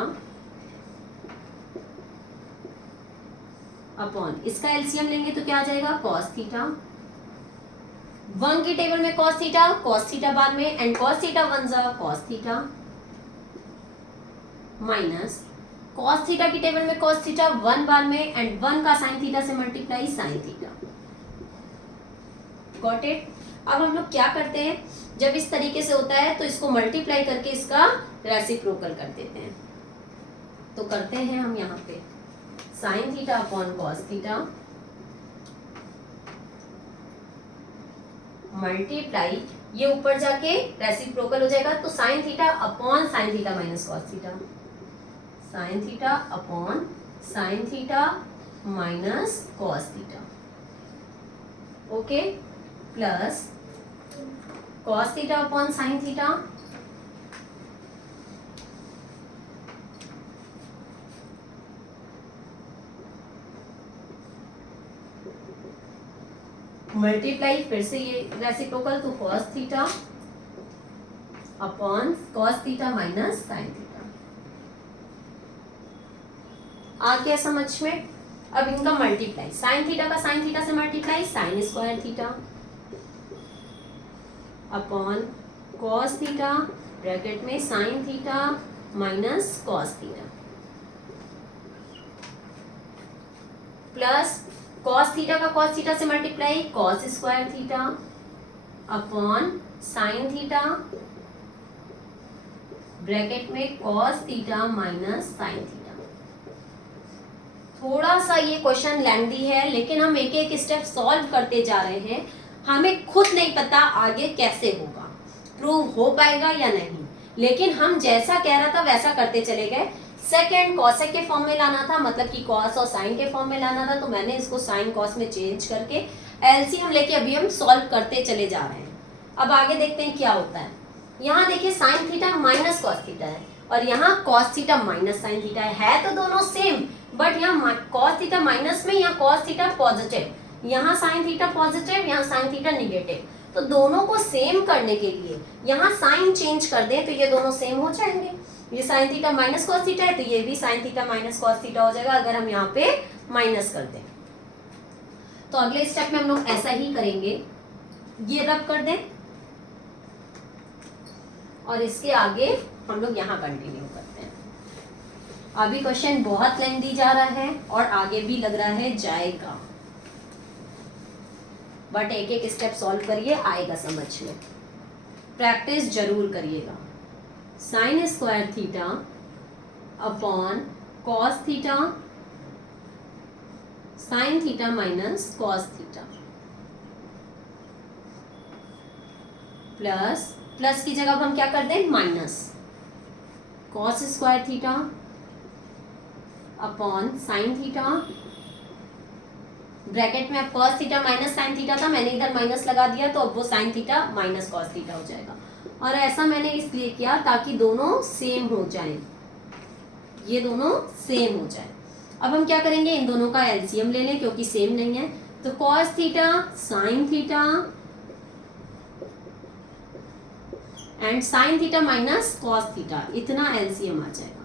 upon इसका एलसीएम लेंगे तो क्या आ जाएगा, कॉस थीटा। 1 की टेबल में कॉस थीटा बार में एंड कॉस थीटा 1 सा cos theta, minus cos theta की टेबल में कॉस थीटा 1 बार में एंड 1 का साइन थीटा से multiply sine theta. Got it. अब हम लोग क्या करते हैं, जब इस तरीके से होता है तो इसको मल्टीप्लाई करके इसका रेसिप्रोकल कर देते हैं। तो करते हैं हम यहाँ पे sine theta upon cos theta multiply, ये ऊपर जाके रेसिप्रोकल हो जाएगा, तो sine theta upon sine theta minus cos theta, sine theta upon sine theta minus cos theta, okay, plus cos theta upon sine theta multiply, फिर से ये reciprocal, तो cos theta upon cos theta minus sine theta. आ गया समझ में? अब इनका मल्टीप्लाई, साइन थीटा का साइन थीटा से multiply, sine square theta upon cos theta bracket में sine theta minus cos theta, plus cos theta का कॉस थीटा से multiply, cos square theta upon sine theta bracket में cos theta minus sine theta. थोड़ा सा ये question lengthy है, लेकिन हम एक एक स्टेप सॉल्व करते जा रहे हैं। हमें खुद नहीं पता आगे कैसे होगा, प्रूव हो पाएगा या नहीं, लेकिन हम जैसा कह रहा था वैसा करते चले गए। सेकेंड कॉसेक के फॉर्म में लाना था, मतलब कि कॉस और साइन के फॉर्म में लाना था, तो मैंने इसको साइन कॉस में चेंज करके एलसीएम लेके अभी हम सॉल्व करते चले जा रहे हैं। अब आगे देखते हैं क्या होता है। यहाँ देखिए sign theta minus cos theta है और यहाँ cos theta minus sine theta है तो दोनों सेम, बट यहाँ कॉस थीटा माइनस में यहाँ कॉस थीटा पॉजिटिव, यहाँ साइन थीटा पॉजिटिव, यहाँ साइन थीटा निगेटिव, तो दोनों को सेम करने के लिए यहाँ साइन चेंज कर दें तो ये दोनों सेम हो जाएंगे। ये sign theta minus cos theta है तो ये भी sign theta minus cos theta हो जाएगा अगर हम यहाँ पे माइनस कर दें। तो अगले स्टेप में हम लोग ऐसा ही करेंगे, ये रब कर दें और इसके आगे हम लोग यहाँ कंटिन्यू करते हैं। अभी क्वेश्चन बहुत लेंथी जा रहा है और आगे भी लग रहा है जाएगा, बट एक एक स्टेप सॉल्व करिए, आएगा समझ में, प्रैक्टिस जरूर करिएगा। Sign square theta upon cos theta sine theta minus cos theta, plus plus की जगह हम क्या कर दें minus, cos square theta upon sine theta bracket में, अब cos theta minus sine theta था, मैंने इधर माइनस लगा दिया तो अब वो sign theta minus cos theta हो जाएगा। और ऐसा मैंने इसलिए किया ताकि दोनों सेम हो जाएं, ये दोनों सेम हो जाए। अब हम क्या करेंगे, इन दोनों का एलसीएम ले लें क्योंकि सेम नहीं है, तो cos theta sine theta and sign theta minus cos theta, इतना एलसीएम आ जाएगा।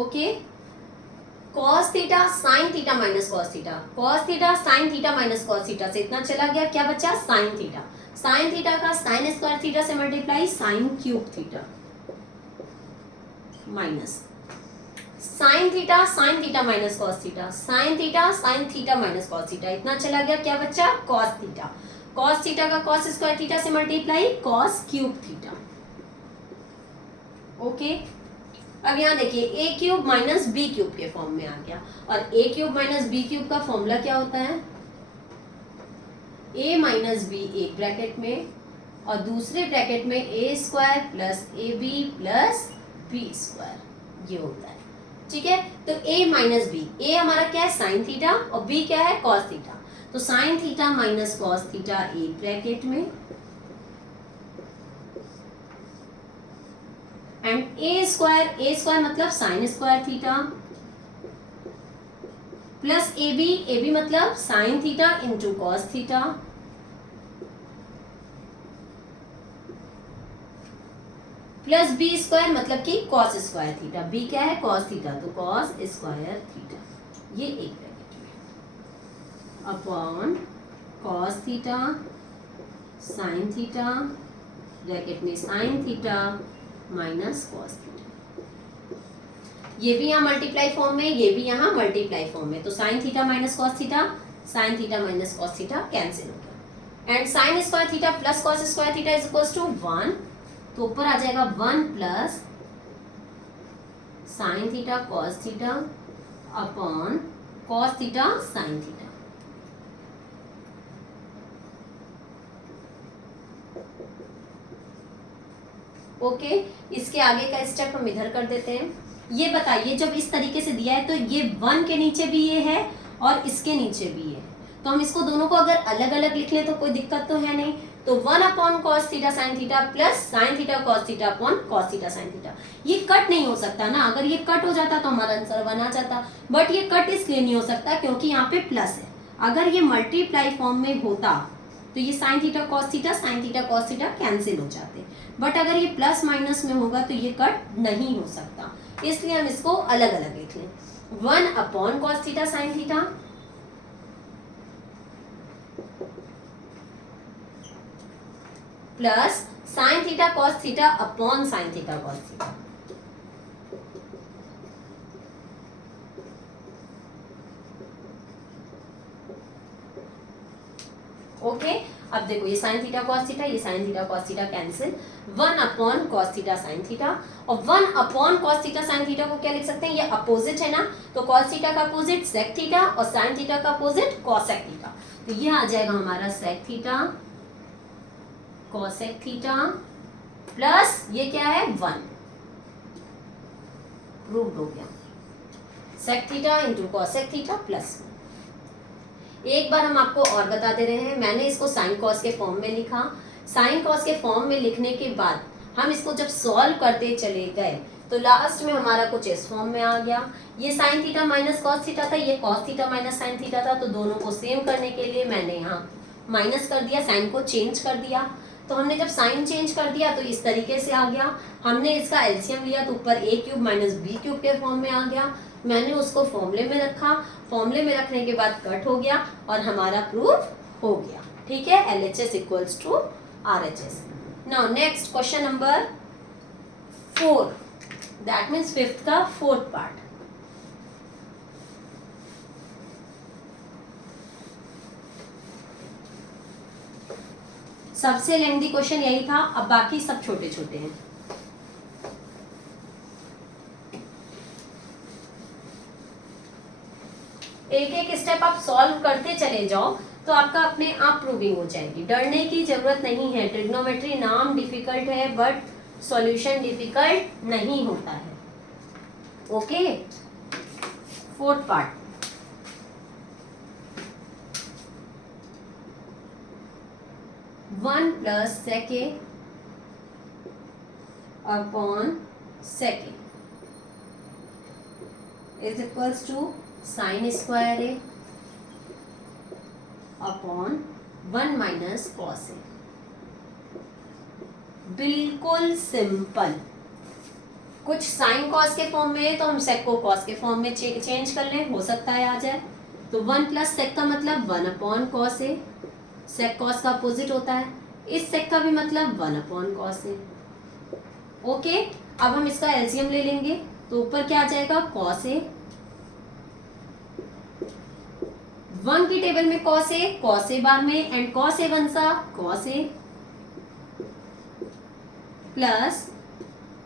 Okay, cos theta sine theta minus cos theta, cos theta sine theta minus cos theta से इतना चला गया, क्या बचा साइन थीटा, साइन थीटा का साइन स्क्वायर थीटा से multiply sign cube theta minus sine theta minus cos theta, sine theta minus cos theta, इतना चला गया, क्या बचा कॉस थीटा का कॉस स्क्वायर थीटा से multiply cos cube theta. Okay, अब यहाँ देखिए A cube minus B cube के फॉर्म में आ गया, और A cube minus B cube का फॉर्मूला क्या होता है, ए माइनस बी एक ब्रैकेट में और दूसरे ब्रैकेट में A square plus A B plus B square, ये होता है। ठीक है, तो a माइनस बी, ए हमारा क्या है साइन थीटा और b क्या है कॉस थीटा, तो sine theta minus cos theta एक ब्रैकेट में एंड ए स्क्वायर मतलब sine square theta plus A B मतलब sine theta into cos theta plus B square मतलब कि कॉस स्क्वायर थीटा, बी क्या है कॉस थीटा, तो कॉस स्क्वायर थीटा, ये एक ब्रैकेट में upon cos theta sine theta bracket में sine theta minus cos theta, ये भी यहाँ मल्टीप्लाई फॉर्म में, ये भी यहाँ मल्टीप्लाई फॉर्म में, तो sine theta minus cos theta sine theta minus cos theta cancel हो गया, and sine square theta plus cos square theta is equals to 1, तो ऊपर आ जाएगा 1 plus sine theta cos theta upon cos theta sine theta. Okay, इसके आगे का step हम इधर कर देते हैं। ये बताइए जब इस तरीके से दिया है तो ये 1 के नीचे भी ये है और इसके नीचे भी है, तो हम इसको दोनों को अगर अलग अलग लिख लें तो कोई दिक्कत तो है नहीं। तो 1 upon cos theta sine theta plus sine theta cos theta upon cos theta sine theta. ये कट नहीं हो सकता ना, अगर ये कट हो जाता तो हमारा आंसर 1 आ जाता, बट ये कट इसलिए नहीं हो सकता क्योंकि यहाँ पे प्लस है। अगर ये मल्टीप्लाई फॉर्म में होता तो ये sign theta cos theta cancel हो जाते, बट अगर ये प्लस माइनस में होगा तो ये कट नहीं हो सकता, इसलिए हम इसको अलग अलग लिख लें। 1 upon cos theta sine theta plus sine theta cos theta upon sine theta cos theta. Okay, अब देखो ये साइन थीटा कॉस थीटा, ये sign theta cos theta cancel, 1 upon cos theta sine theta, और 1 upon cos theta sine theta को क्या लिख सकते हैं, ये अपोजिट है ना, तो कॉस थीटा का अपोजिट सेक थीटा और साइन थीटा का अपोजिट कॉसेक थीटा, तो ये आ जाएगा हमारा sec theta cosec theta plus ये क्या है 1, प्रूव्ड हो गया, sec theta into cosec theta plus 1। एक बार हम आपको और बता दे रहे हैं, मैंने इसको साइन कॉस के फॉर्म में लिखा, साइन कॉस के फॉर्म में लिखने के बाद हम इसको जब सॉल्व करते चले गए तो लास्ट में हमारा कुछ इस फॉर्म में आ गया। ये sign theta minus cos theta था, ये cos theta minus sine theta था, तो दोनों को सेम करने के लिए मैंने यहाँ माइनस कर दिया, साइन को चेंज कर दिया। तो हमने जब साइन चेंज कर दिया तो इस तरीके से आ गया, हमने इसका एलसीएम लिया तो ऊपर a cube minus B cube के फॉर्म में आ गया, मैंने उसको फॉर्मूले में रखा, फॉर्मूले में रखने के बाद कट हो गया और हमारा प्रूफ हो गया। ठीक है, LHS equals to RHS। Now next question number 4, that means 5th का 4th पार्ट। सबसे लेंथी क्वेश्चन यही था, अब बाकी सब छोटे छोटे हैं। एक एक स्टेप आप सॉल्व करते चले जाओ तो आपका अपने आप प्रूविंग हो जाएगी, डरने की जरूरत नहीं है। ट्रिग्नोमेट्री नाम डिफिकल्ट है बट सॉल्यूशन डिफिकल्ट नहीं होता है। Okay, 4th part. One plus sec A upon sec A is equals to sine square A upon 1 minus cos A. बिल्कुल सिंपल, कुछ साइन कॉस के फॉर्म में है तो हम सेक को कॉस के फॉर्म में चेंज कर लें, हो सकता है आ जाए। तो 1 प्लस सेक का मतलब 1 अपॉन कॉस ए, सेक कॉस का अपोजिट होता है, इस सेक का भी मतलब 1 अपॉन कॉस ए। ओके, अब हम इसका एलसीएम ले लेंगे तो ऊपर क्या आ जाएगा कॉस ए, 1 की टेबल में कॉस ए बार में एंड कॉस ए 1 सा कॉस ए, प्लस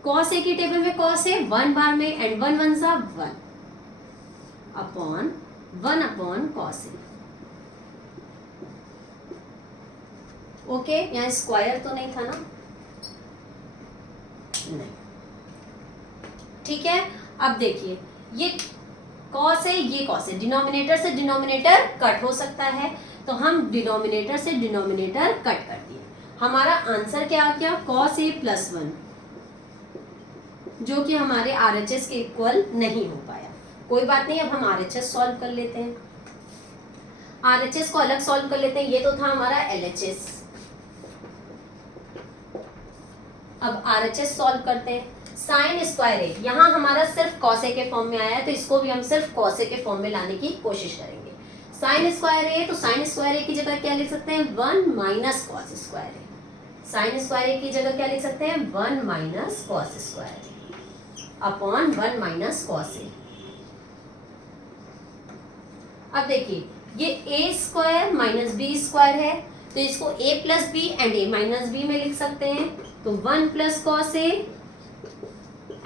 कॉस ए की टेबल में कॉस ए 1 बार में एंड 1 1 सा 1 upon 1 upon cos A. Okay, यहाँ स्क्वायर तो नहीं था ना, नहीं, ठीक है। अब देखिए ये कॉस है, ये कॉस है, डिनोमिनेटर से डिनोमिनेटर कट हो सकता है तो हम डिनोमिनेटर से डिनोमिनेटर कट कर दिए। हमारा आंसर क्या आ गया कॉस ए प्लस 1, जो कि हमारे RHS के इक्वल नहीं हो पाया। कोई बात नहीं, अब हम RHS सॉल्व कर लेते हैं, RHS को अलग सॉल्व कर लेते हैं। ये तो था हमारा LHS, अब RHS सॉल्व करते हैं। साइन स्क्वायर ए, यहाँ हमारा सिर्फ कॉस ए के फॉर्म में आया है तो इसको भी हम सिर्फ कॉस ए के फॉर्म में लाने की कोशिश करेंगे। साइन स्क्वायर ए, तो साइन स्क्वायर ए की जगह क्या लिख सकते हैं 1 minus cos square A. Sine square A की जगह क्या लिख सकते हैं 1 minus cos square A upon 1 minus cos A. अब देखिए ये A square minus B square है, तो इसको A plus B and A minus B में लिख सकते हैं। तो 1 plus cos A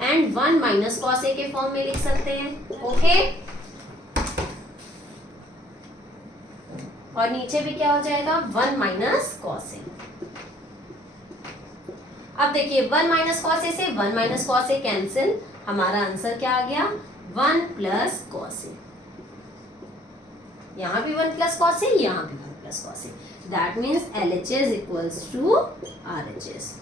and 1 minus cos A के फॉर्म में लिख सकते हैं। ओके, और नीचे भी क्या हो जाएगा 1 माइनस कॉस ए। अब देखिए 1 माइनस कॉस ए से 1 माइनस कॉस ए कैंसिल, हमारा आंसर क्या आ गया 1 प्लस कॉस ए। यहाँ भी 1 प्लस कॉस ए, यहाँ भी 1 plus cos A. That means LHS equals to RHS।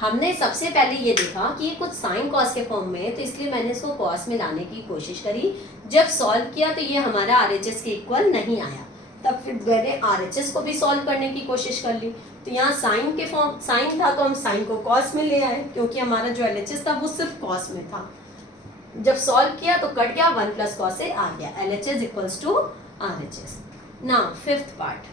हमने सबसे पहले ये देखा कि ये कुछ साइन कॉस के फॉर्म में है, तो इसलिए मैंने इसको कॉस में लाने की कोशिश करी। जब सॉल्व किया तो ये हमारा RHS के इक्वल नहीं आया, तब फिर मैंने RHS को भी सॉल्व करने की कोशिश कर ली। तो यहाँ साइन के फॉर्म साइन था तो हम साइन को कॉस में ले आए, क्योंकि हमारा जो LHS था वो सिर्फ कॉस में था। जब सॉल्व किया तो कट गया, 1 प्लस कॉस ए आ गया। LHS equals to RHS। Now fifth part,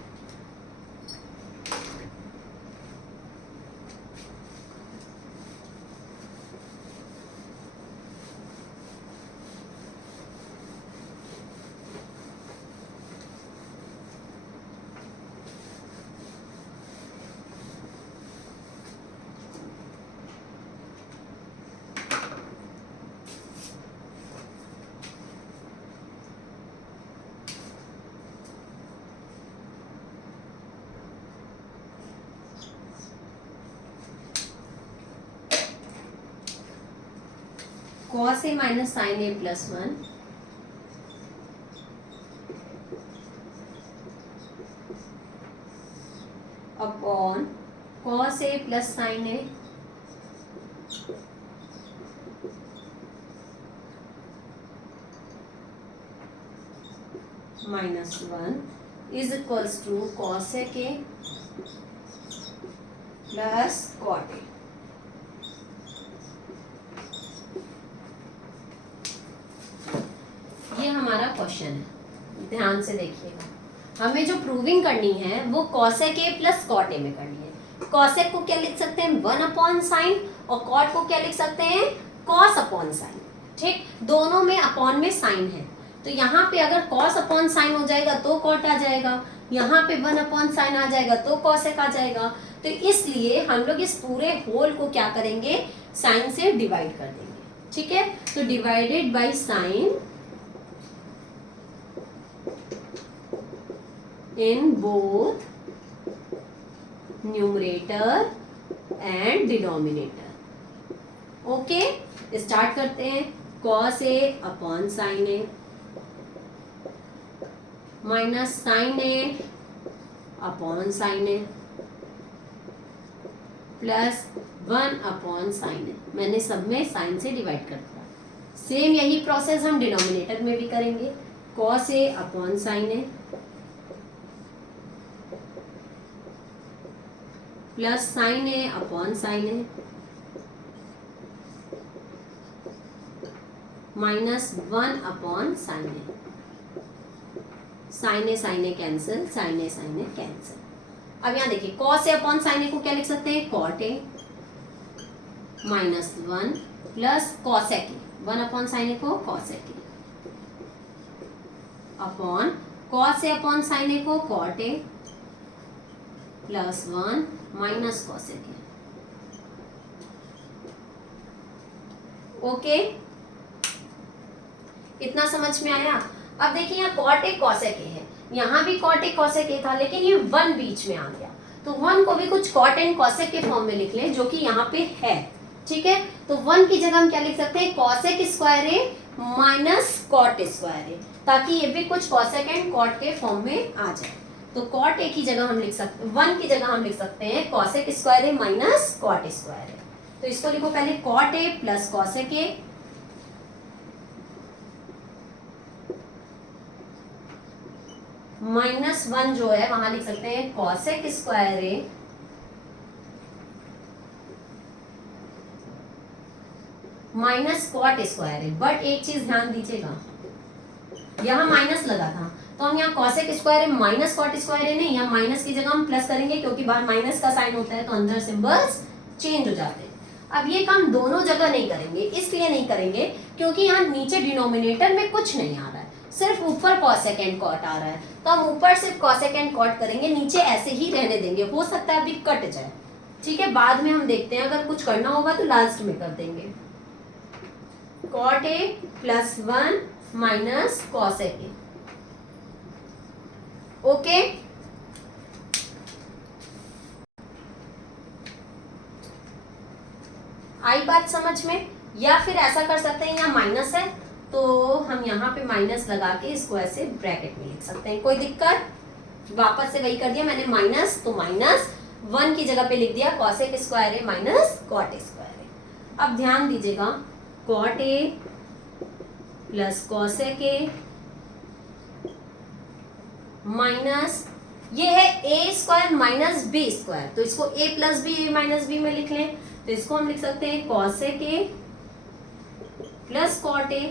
cos a minus sin a plus 1 upon cos a plus sin a minus 1 is equals to cosec a plus cot a। ये हमारा question है, ध्यान से देखिएगा। हमें जो प्रूविंग करनी है वो cosec a plus cot a में करनी है। cosec को क्या लिख सकते हैं 1 अपॉन साइन, और cot को क्या लिख सकते हैं cos अपॉन साइन। ठीक, दोनों में अपॉन में साइन है, तो यहाँ पे अगर cos अपॉन साइन हो जाएगा तो cot आ जाएगा, यहाँ पे 1 अपॉन साइन आ जाएगा तो cosec आ जाएगा। तो इसलिए हम लोग इस पूरे होल को क्या करेंगे साइन से डिवाइड कर देंगे। ठीक है, तो divided by sign in both numerator and denominator। Okay, start करते हैं। cos a अपॉन sin a minus sin a अपॉन sin a plus 1 upon sin a। मैंने सब में साइन से डिवाइड कर दिया। सेम यही प्रोसेस हम डिनोमिनेटर में भी करेंगे। cos a अपॉन sin a plus sine A upon sine A minus 1 upon sine A. Sine A cancel, sine A cancel. अब यहाँ देखिए cos A upon sine A को क्या लिख सकते हैं cot A minus 1 plus cosec A, 1 upon sine A को cosec A upon cos A upon sine A को cot A plus 1 minus cosec A. Okay, इतना समझ में आया। अब देखिए यहाँ cot ए cosec ए है, यहाँ भी cot ए cosec ए था, लेकिन ये 1 बीच में आ गया, तो 1 को भी कुछ cot एंड cosec के फॉर्म में लिख लें, जो कि यहाँ पे है। ठीक है, तो 1 की जगह हम क्या लिख सकते हैं cosec square A minus cot square ए, ताकि ये भी कुछ cosec एंड cot के फॉर्म में आ जाए। तो cot ए की जगह हम लिख सकते हैं 1 की जगह हम लिख सकते हैं cosec square A minus cot square A. तो इसको लिखो पहले cot A plus cosec A minus 1 जो है वहां लिख सकते हैं cosec square A minus cot square A. But एक चीज ध्यान दीजिएगा, यहाँ माइनस लगा था तो हम यहाँ cosec square A minus cot square ए नहीं, यहाँ माइनस की जगह हम प्लस करेंगे, क्योंकि बाहर माइनस का साइन होता है तो अंदर सिंबल्स चेंज हो जाते हैं। अब ये काम दोनों जगह नहीं करेंगे, इसलिए नहीं करेंगे क्योंकि यहाँ नीचे डिनोमिनेटर में कुछ नहीं आ रहा है, सिर्फ ऊपर कॉसेकेंड कॉट आ रहा है, तो हम ऊपर सिर्फ कॉसेकेंड कॉट करेंगे, नीचे ऐसे ही रहने देंगे, हो सकता है अभी कट जाए, ठीक है, बाद में हम देखते हैं, अगर कुछ करना होगा तो लास्ट में कर देंगे। Cot A plus 1 minus cosec A, okay. आई बात समझ में? या फिर ऐसा कर सकते हैं, यहाँ माइनस है तो हम यहाँ पे माइनस लगा के इसको ऐसे ब्रैकेट में लिख सकते हैं, कोई दिक्कत? वापस से वही कर दिया मैंने, माइनस तो माइनस 1 की जगह पे लिख दिया cosec square A minus cot square A. अब ध्यान दीजिएगा, कॉट ए प्लस कॉसेक ए माइनस ये है A square minus B square, तो इसको A plus B A minus B में लिख लें, तो इसको हम लिख सकते हैं cosec A plus cot A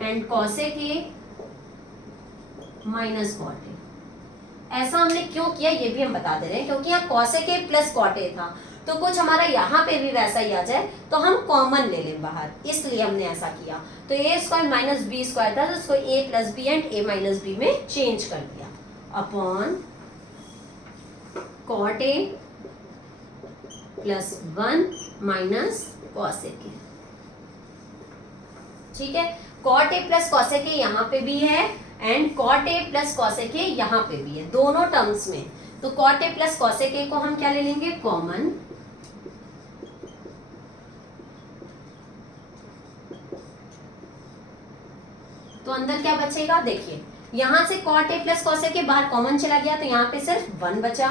and cosec A minus cot A. ऐसा हमने क्यों किया ये भी हम बता दे रहे हैं, क्योंकि यहाँ cosec A plus cot A था, तो कुछ हमारा यहाँ पे भी वैसा ही आ जाए तो हम कॉमन ले लें बाहर, इसलिए हमने ऐसा किया। तो A square minus B square था, तो उसको A plus B and A minus B में चेंज कर दिया, upon cot A plus 1 minus cosec A, ठीक है। Cot A plus cosec A यहाँ पे भी है and cot A plus cosec A यहाँ पे भी है, दोनों टर्म्स में। तो कॉट ए प्लस कॉसेक ए को हम क्या ले लेंगे, कॉमन, तो अंदर क्या बचेगा, देखिए यहां से cot A plus cosec A बाहर कॉमन चला गया, तो यहाँ पे सिर्फ 1 बचा,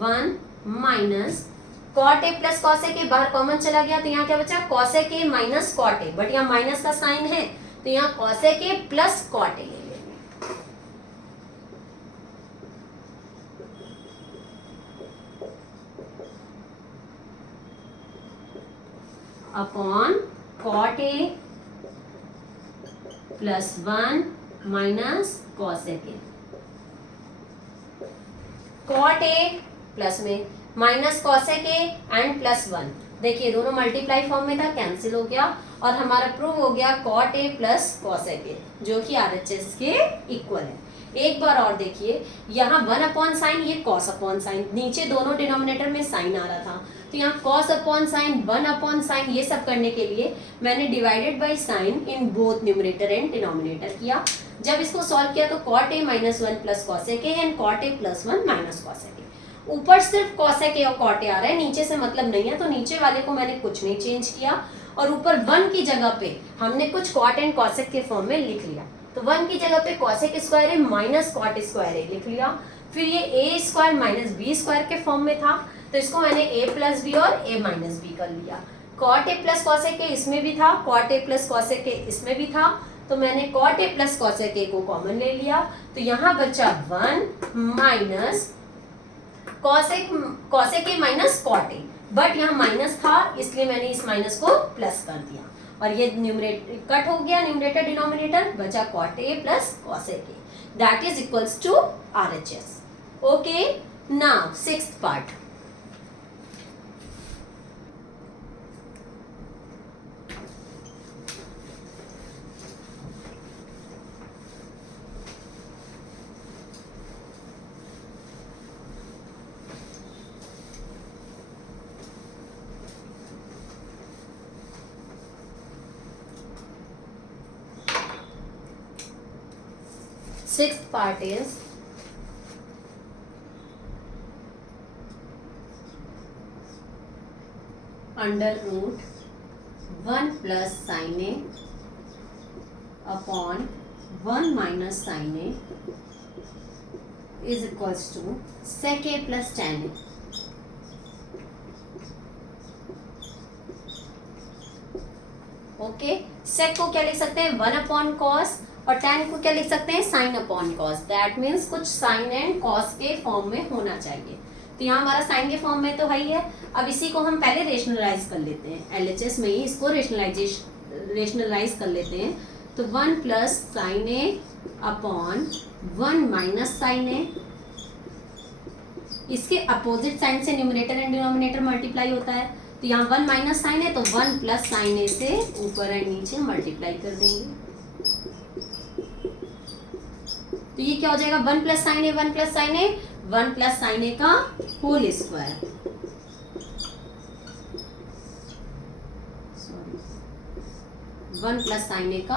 1 minus cot A plus cosec A बाहर कॉमन चला गया, तो यहाँ क्या बचा, cosec A minus cot A, but यहाँ माइनस का साइन है तो यहाँ cosec A plus cot A ले लेंगे, upon cot A plus 1 minus cosec A. Cot A plus में minus cosec A and plus 1, देखिए दोनों मल्टीप्लाई फॉर्म में था, कैंसिल हो गया और हमारा प्रूव हो गया cot A plus cosec A, जो कि आरएचएस के इक्वल है। एक बार और देखिए, यहाँ 1 अपॉन साइन, ये कॉस अपॉन साइन, नीचे दोनों डिनोमिनेटर में साइन आ रहा था, तो यहाँ cos upon sine 1 upon sine, ये सब करने के लिए मैंने divided by sine in both numerator and denominator किया। जब इसको सॉल्व किया तो cot A minus 1 plus cosec A and cot A plus 1 minus cosec A. ऊपर सिर्फ कॉसेक ए और कॉट ए आ रहा है, नीचे से मतलब नहीं है, तो नीचे वाले को मैंने कुछ नहीं चेंज किया और ऊपर 1 की जगह पे हमने कुछ कॉट एंड कॉसेक के फॉर्म में लिख लिया। तो 1 की जगह पे cosec square A minus cot square ए लिख लिया। फिर ये A square minus B square के फॉर्म में था, तो इसको मैंने ए प्लस बी और ए माइनस बी कर लिया। Cot A plus cosec a इसमें भी था, cot A plus cosec a इसमें भी था, तो मैंने कॉट ए प्लस कॉसेक ए को कॉमन ले लिया, तो यहाँ बचा 1 minus cosec A minus cot A, but यहाँ माइनस था इसलिए मैंने इस माइनस को प्लस कर दिया और ये न्यूमरेटर कट हो गया, न्यूमरेटर डिनोमिनेटर, बचा cot A plus cosec A, that is equals to RHS. Okay, now sixth part. Sixth part is under root 1 plus sin a upon 1 minus sin a is equals to sec a plus tan a. Okay, sec को क्या लिख सकते हैं 1 upon cos और tan को क्या लिख सकते हैं sine upon cos, that means कुछ साइन एंड कॉस के फॉर्म में होना चाहिए। तो यहाँ हमारा साइन के फॉर्म में तो है ही है। अब इसी को हम पहले रेशनलाइज कर लेते हैं, एलएचएस में ही इसको रेशनलाइज कर लेते हैं। तो 1 plus sine A upon 1 minus sine ए, इसके अपोजिट साइन से न्यूमरेटर एंड डिनोमिनेटर मल्टीप्लाई होता है, तो यहाँ 1 माइनस साइन है तो 1 प्लस साइन ए से ऊपर एंड नीचे मल्टीप्लाई कर देंगे। तो ये क्या हो जाएगा, 1 plus sine A, 1 plus sine A, 1 plus sine A का whole square, 1 plus sine A का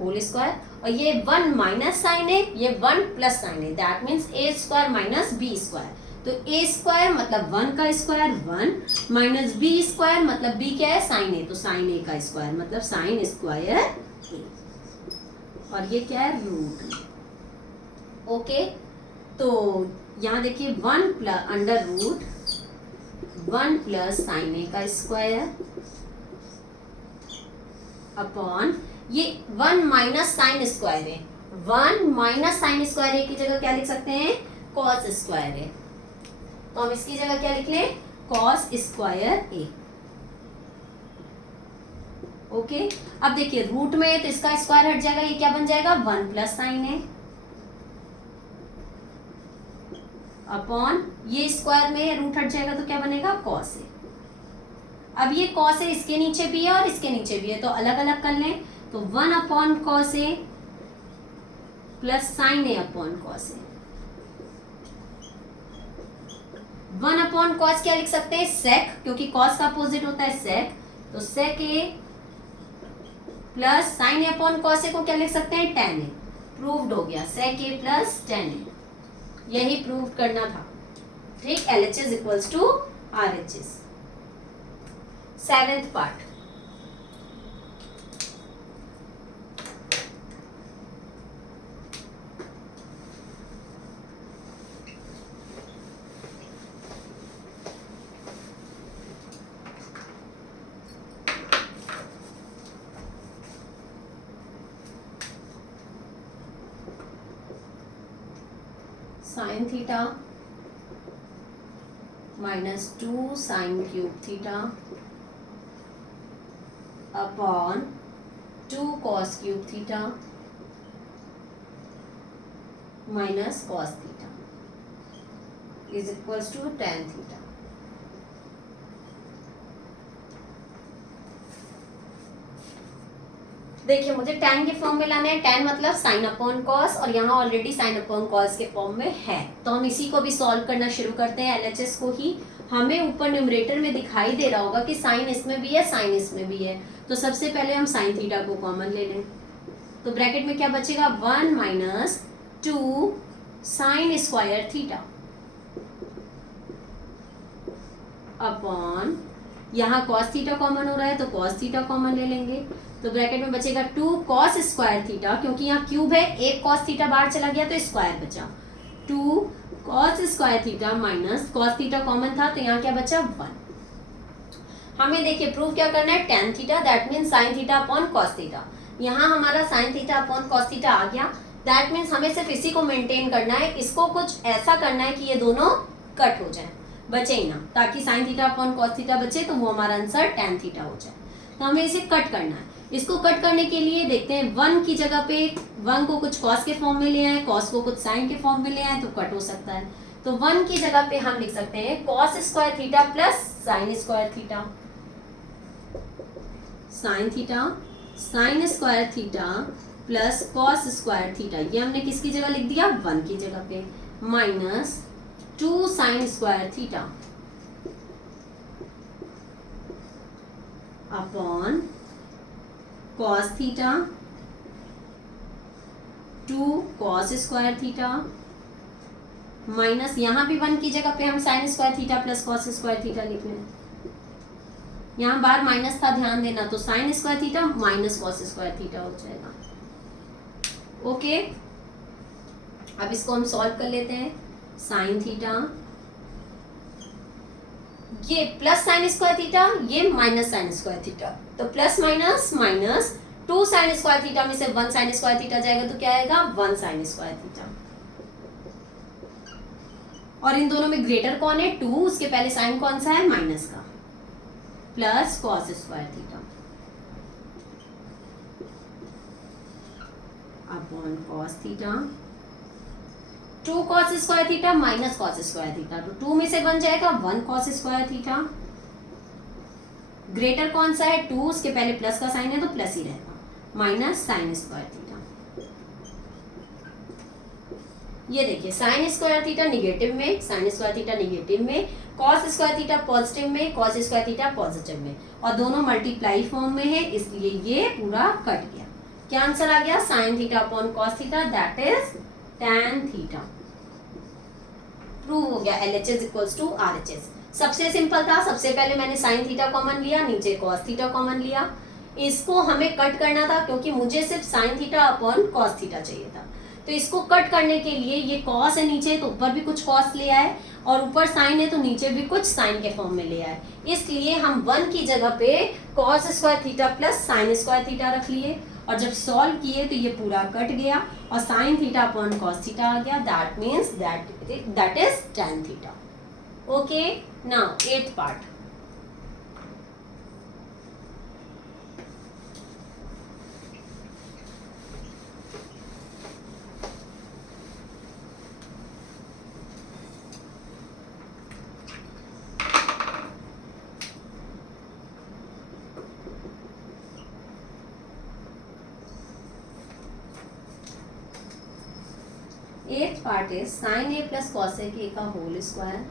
होल स्क्वायर, और ये 1 माइनस साइन ए, ये 1 plus sine A, that means A square minus B square. तो ए स्क्वायर मतलब 1 का square 1 minus B square मतलब B क्या है, साइन ए, तो साइन ए का स्क्वायर मतलब साइन स्क्वायर ए, और ये क्या है, रूट। ओके, तो यहाँ देखिए 1 plus under root 1 plus sine A का स्क्वायर अपॉन ये 1 माइनस साइन स्क्वायर है, 1 माइनस साइन स्क्वायर ए की जगह क्या लिख सकते हैं, कॉस स्क्वायर है, तो हम इसकी जगह क्या लिख लें, कॉस स्क्वायर ए। ओके, अब देखिए रूट में है तो इसका स्क्वायर हट जाएगा, ये क्या बन जाएगा, 1 प्लस साइन ए अपॉन ये स्क्वायर में रूट हट जाएगा तो क्या बनेगा, कॉस ए। अब ये कॉस ए इसके नीचे भी है और इसके नीचे भी है, तो अलग अलग कर लें, तो 1 upon cos A plus sine A upon cos A, 1 upon cos क्या लिख सकते हैं, सेक, क्योंकि कॉस का अपोजिट होता है सेक, तो सेक ए plus sine A upon cos ए को क्या लिख सकते हैं, टेन ए। प्रूव्ड हो गया, सेक ए प्लस टेन ए, यही प्रूव करना था। ठीक, LHS equals to RHS। 7th part, sine theta minus 2 sine cube theta upon 2 cos cube theta minus cos theta is equals to tan theta. देखिए मुझे tan के फॉर्म में लाना है, tan मतलब साइन अपॉन कॉस, और यहाँ ऑलरेडी साइन अपॉन कॉस के फॉर्म में है, तो हम इसी को भी सॉल्व करना शुरू करते हैं, LHS को ही। हमें ऊपर न्यूमरेटर में दिखाई दे रहा होगा कि साइन इसमें भी है, साइन इसमें भी है, तो सबसे पहले हम साइन थीटा को कॉमन ले लें, तो ब्रैकेट में क्या बचेगा, 1 minus 2 sign square theta upon, यहाँ कॉस थीटा कॉमन हो रहा है तो कॉस थीटा कॉमन ले लेंगे, तो ब्रैकेट में बचेगा 2 कॉस स्क्वायर थीटा, क्योंकि यहाँ क्यूब है, एक कॉस थीटा बाहर चला गया तो स्क्वायर बचा, 2 cos square theta minus cos theta common था तो यहाँ क्या बचा, 1। हमें देखिए प्रूव क्या करना है, tan theta that mean sine theta upon cos theta, यहाँ हमारा sine theta upon cos theta आ गया, दैट मीन्स हमें सिर्फ इसी को मेंटेन करना है, इसको कुछ ऐसा करना है कि ये दोनों कट हो जाए, बचे ही ना, ताकि sign theta upon cos theta बचे, तो वो हमारा आंसर tan थीटा हो जाए। तो हमें इसे कट करना है, इसको कट करने के लिए देखते हैं 1 की जगह पे 1 को कुछ कॉस के फॉर्म में ले आए, कॉस को कुछ साइन के फॉर्म में ले आए तो कट हो सकता है, तो 1 की जगह पे हम लिख सकते हैं cos square theta plus sine square theta, sine theta sign square theta plus cos square theta, ये हमने किसकी जगह लिख दिया, 1 की जगह पे, minus 2 sign square theta upon cos theta 2 cos square theta minus, यहाँ भी 1 की जगह पे हम sign square theta plus cos square theta लिख रहे हैं, यहाँ बार माइनस था ध्यान देना, तो sine square theta minus cos square theta हो जाएगा। ओके, अब इसको हम सॉल्व कर लेते हैं, साइन थीटा, ये प्लस साइन स्क्वायर थीटा, ये माइनस साइन स्क्वायर थीटा, तो plus minus minus 2 sign square theta में से 1 साइन स्क्वायर थीटा जाएगा तो क्या आएगा, 1 साइन स्क्वायर थीटा, और इन दोनों में ग्रेटर कौन है, 2, उसके पहले साइन कौन सा है, माइनस का, plus cos square theta upon cos theta, 2 cos square theta minus cos square theta, तो 2 में से बन जाएगा 1 कॉस स्क्वायर थीटा, ग्रेटर कौन सा है, 2, उसके पहले प्लस का साइन है तो प्लस ही रहेगा, माइनस साइन स्क्वायर थीटा ये देखिए साइन स्क्वायर थीटा निगेटिव में, साइन स्क्वायर थीटा निगेटिव में, कॉस स्क्वायर थीटा पॉजिटिव में, कॉस स्क्वायर थीटा पॉजिटिव में, और दोनों मल्टीप्लाई फॉर्म में है, इसलिए ये पूरा कट गया। क्या आंसर आ गया? Sign theta upon cos theta that is tan theta. Prove हो गया LHS इक्वल्स टू RHS। सबसे सिंपल था, सबसे पहले मैंने साइन थीटा कॉमन लिया, नीचे कॉस थीटा कॉमन लिया। इसको हमें कट करना था क्योंकि मुझे सिर्फ sign theta upon cos theta चाहिए था, तो इसको कट करने के लिए ये कॉस है नीचे तो ऊपर भी कुछ कॉस ले आए, और ऊपर साइन है तो नीचे भी कुछ साइन के फॉर्म में ले आए। इसलिए हम 1 की जगह पे cos square theta plus sine square theta रख लिए, और जब सॉल्व किए तो ये पूरा कट गया और sine theta upon cos theta आ गया, that means that is tan theta. Okay, now 8th part. Eighth part is sin A plus cosec A का whole square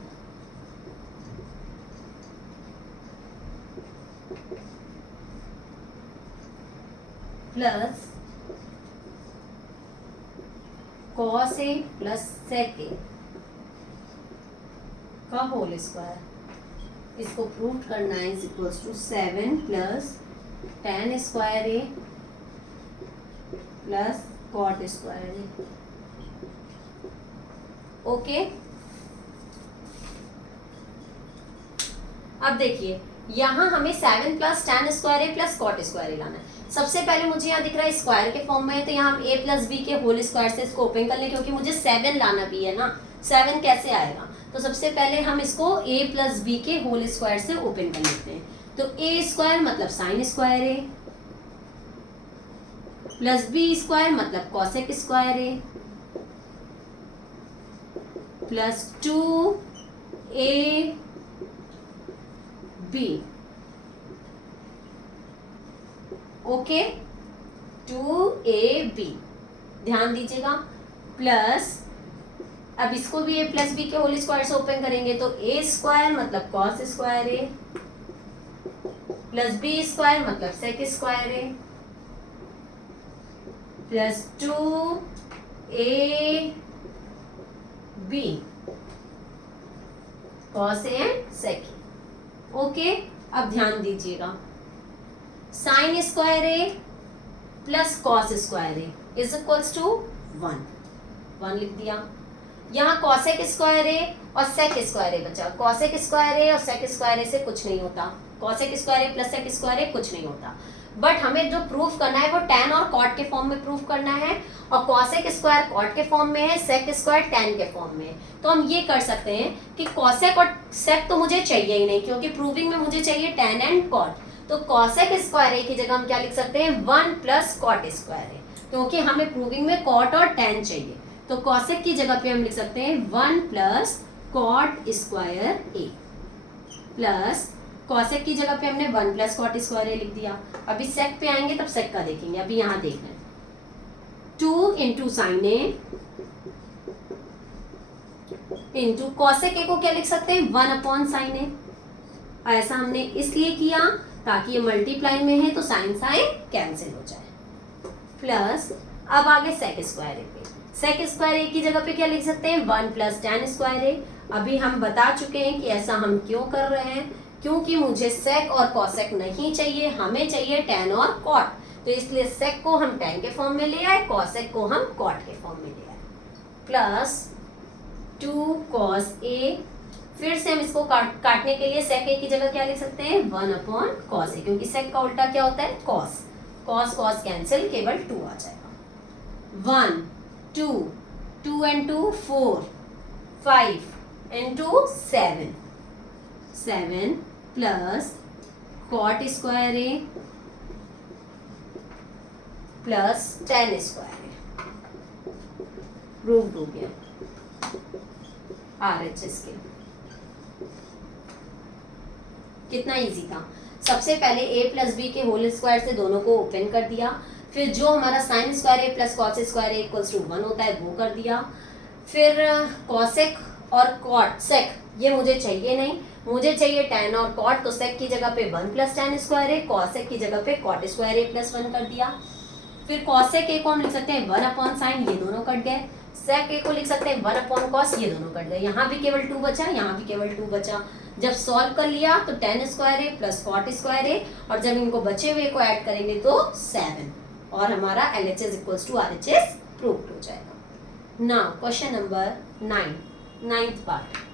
plus cos A plus sec A का whole square. इसको prove करना है is equals to 7 plus tan square A plus cot square A। Okay, अब देखिए यहाँ हमें 7 plus tan square A plus cot square ए लाना है। सबसे पहले मुझे यहाँ दिख रहा है स्क्वायर के फॉर्म में है, तो यहाँ हम a प्लस बी के होल स्क्वायर से इसको ओपन कर लें, क्योंकि मुझे 7 लाना भी है ना। 7 कैसे आएगा? तो सबसे पहले हम इसको a प्लस बी के होल स्क्वायर से ओपन कर लेते हैं। तो a स्क्वायर मतलब sine square A plus B square मतलब cosec square A plus 2ab okay, 2ab ध्यान दीजिएगा। प्लस अब इसको भी a प्लस बी के होल स्क्वायर से ओपन करेंगे, तो a स्क्वायर मतलब cos square A plus B square मतलब sec square A plus 2ab cos and sec. Okay, अब ध्यान दीजिएगा, sign square A plus cos square A is equals to 1 लिख दिया। यहाँ कॉसेक स्क्वायर ए और सेक स्क्वायर ए बचा। कॉसेक स्क्वायर ए और सेक स्क्वायर ए से कुछ नहीं होता, cosec square A plus sec square ए कुछ नहीं होता, बट हमें जो प्रूफ करना है वो tan और cot के फॉर्म में प्रूफ करना है, और कॉसेक स्क्वायर cot के फॉर्म में है, सेक स्क्वायर tan के फॉर्म में है। तो हम ये कर सकते हैं कि कॉसेक और सेक तो मुझे चाहिए ही नहीं, क्योंकि प्रूविंग में मुझे चाहिए tan एंड cot। तो कॉसेक स्क्वायर ए की जगह हम क्या लिख सकते हैं? 1 प्लस कॉट स्क्वायर ए, क्योंकि हमें प्रूविंग में cot और tan चाहिए। तो कॉसेक की जगह पे हम लिख सकते हैं 1 plus cot square A plus cosec की जगह पे हमने 1 प्लस कॉट स्क्वायर ए लिख दिया। अभी सेक पे आएंगे तब सेक का देखेंगे, अभी यहाँ देख रहे हैं 2 इंटू साइन ए इंटू कॉसेक ए को क्या लिख सकते हैं? 1 अपॉन साइन ए। ऐसा हमने इसलिए किया ताकि ये मल्टीप्लाई में है तो साइन साइन कैंसिल हो जाए। प्लस अब आगे सेक स्क्वायर ए पे, सेक स्क्वायर ए की जगह पे क्या लिख सकते हैं? 1 प्लस tan स्क्वायर ए। अभी हम बता चुके हैं कि ऐसा हम क्यों कर रहे हैं, क्योंकि मुझे सेक और कॉसेक नहीं चाहिए, हमें चाहिए tan और cot। तो इसलिए सेक को हम tan के फॉर्म में ले आए, कॉसेक को हम cot के फॉर्म में ले आए। प्लस 2 cos a, फिर से हम इसको काटने के लिए सेक a की जगह क्या लिख सकते हैं? 1 अपॉन cos a, क्योंकि सेक का उल्टा क्या होता है? cos। cos cos कैंसिल, केवल 2 आ जाएगा। 1 2 2 and 2 4 5 into 7 7 plus cot square A plus tan square A. Prove हो गया RHS के। कितना इजी था। सबसे पहले a प्लस बी के होल स्क्वायर से दोनों को ओपन कर दिया, फिर जो हमारा sine square A plus cos square A equals to 1 होता है वो कर दिया, फिर कॉसेक और कॉट सेक ये मुझे चाहिए नहीं, मुझे चाहिए टेन और कॉट, तो सेक की जगह पे 1 प्लस टेन स्क्वायर ए, कॉसेक की जगह पे कॉट स्क्वायर ए प्लस 1 कर दिया। फिर कॉसेक ए को हम लिख सकते हैं 1 अपॉन साइन, ये दोनों कट गए। सेक ए को लिख सकते हैं 1 अपॉन कॉस, ये दोनों कट गए। यहाँ भी केवल 2 बचा, यहाँ भी केवल 2 बचा। जब सॉल्व कर लिया तो ten square A plus cot square ए, और जब इनको बचे हुए को ऐड करेंगे तो 7, और हमारा LHS equals to RHS proved हो जाएगा। Now question number 9, 9th part.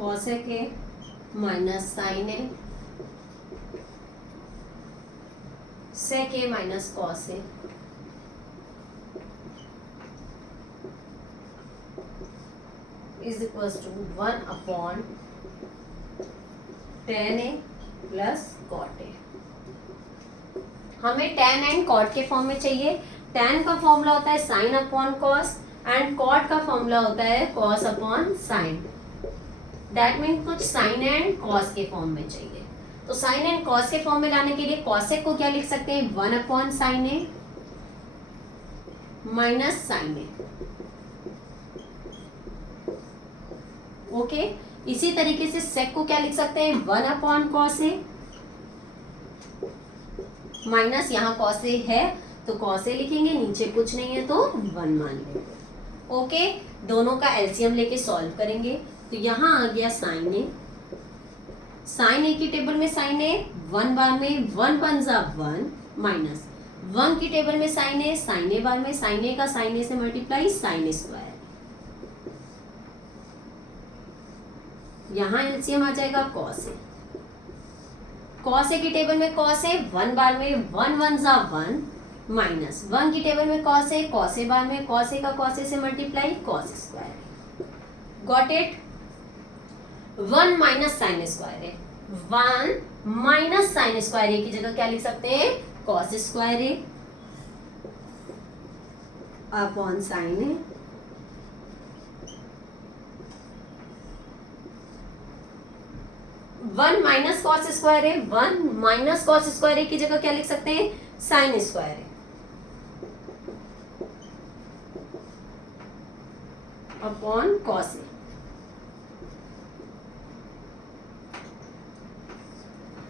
Cosec A minus sine A, sec A minus cos A, is equals to 1 upon tan A plus cot A. हमें टेन एंड कॉट के form में चाहिए। Tan का formula होता है sine upon cos, and cot का formula होता है cos upon sine. That mean कुछ साइन एंड कॉस के फॉर्म में चाहिए। तो साइन एंड कॉस के फॉर्म में लाने के लिए कॉसेक को क्या लिख सकते हैं, 1 upon sine A minus sine A. Okay, इसी तरीके से सेक को क्या लिख सकते हैं, 1 अपॉन कॉस ए माइनस, यहाँ कॉस ए है तो कॉस ए लिखेंगे, नीचे कुछ नहीं है तो 1 मान लेंगे। ओके, दोनों का एलसीएम लेके सॉल्व करेंगे। तो यहाँ आ गया साइन ए, साइन ए की टेबल में साइन ए 1 बार में 1 बन जा 1 माइनस 1 की टेबल में साइन ए बार में साइन ए का साइन ए से मल्टीप्लाई साइन स्क्वायर। यहाँ एलसीएम आ जाएगा कॉस ए, कॉस ए की टेबल में कॉस ए 1 बार में 1 1 जा 1 माइनस 1 की टेबल में कॉस ए बार में कॉस ए का कॉस ए से multiply cos square. Got it. 1 minus sine square है, 1 माइनस साइन स्क्वायर ए की जगह क्या लिख सकते हैं, cos square A upon sine A. One minus cos square है, 1 माइनस कॉस स्क्वायर ए की जगह क्या लिख सकते हैं, साइन स्क्वायर है अपॉन कॉस ए।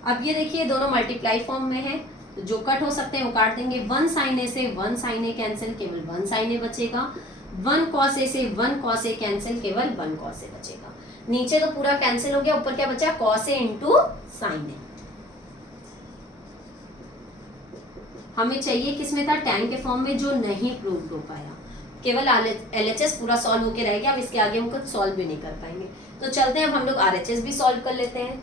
अब ये देखिए दोनों मल्टीप्लाई फॉर्म में है, तो जो कट हो सकते हैं वो काट देंगे। 1 साइन ए से 1 साइन ए कैंसिल, केवल 1 साइन ए बचेगा। 1 कॉस ए से 1 कॉस ए कैंसिल, केवल 1 कॉस ए बचेगा। नीचे तो पूरा कैंसिल हो गया, ऊपर क्या बचा, कॉस ए इंटू साइन ए। हमें चाहिए किसमें था, टैन के फॉर्म में, जो नहीं प्रूव हो पाया। केवल LHS पूरा सॉल्व होके रह गया, अब इसके आगे हम कुछ सॉल्व भी नहीं कर पाएंगे। तो चलते हैं, अब हम लोग RHS भी सॉल्व कर लेते हैं।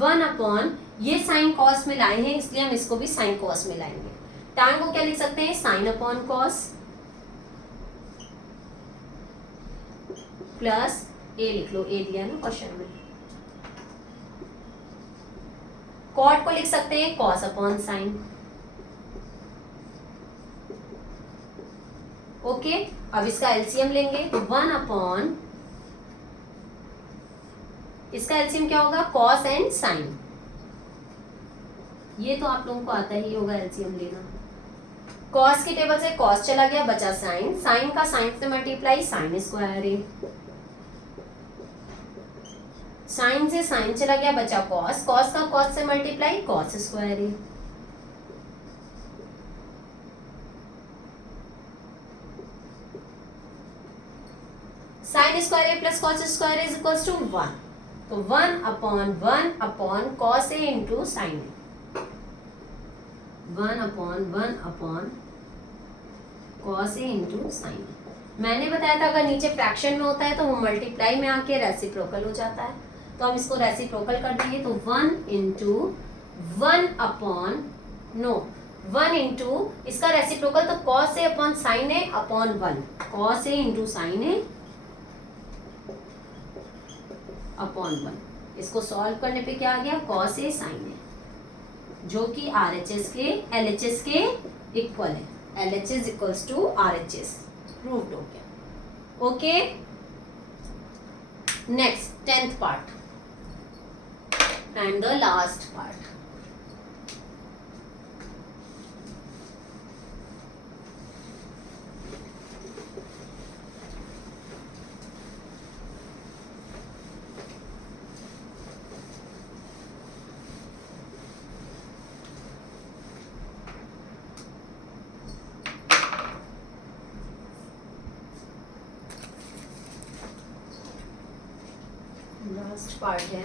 1 अपॉन ये साइन कॉस में लाए हैं, इसलिए हम इसको भी साइन कॉस में लाएंगे। टैन को क्या लिख सकते हैं, साइन अपॉन कॉस प्लस ए लिख लो, ए दिया ना क्वेश्चन में। कॉट को लिख सकते हैं कॉस अपॉन साइन। ओके, अब इसका एलसीएम लेंगे तो 1 अपॉन, इसका एलसीएम क्या होगा, कॉस एंड साइन। ये तो आप लोगों को आता ही होगा एलसीएम लेना। कॉस की टेबल से कॉस चला गया, बचा साइन, साइन का साइन से multiply sine square A. Sine से साइन चला गया, बचा कॉस, कॉस का कॉस से multiply cos square A. Sine square A plus cos square is equals to 1, तो 1 upon cos A into sine A. 1 upon cos A into sine A. मैंने बताया था अगर नीचे फ्रैक्शन में होता है तो वो मल्टीप्लाई में आके रेसिप्रोकल हो जाता है, तो हम इसको रेसिप्रोकल कर देंगे। तो 1 इंटू इसका रेसिप्रोकल, तो cos A upon sine A upon 1, cos A into sine A upon 1। इसको सॉल्व करने पे क्या आ गया, कॉस ए साइन ए, जो कि RHS के LHS के इक्वल है। LHS equals to RHS, proved हो गया। Okay, next 10th part and the last part. Last part है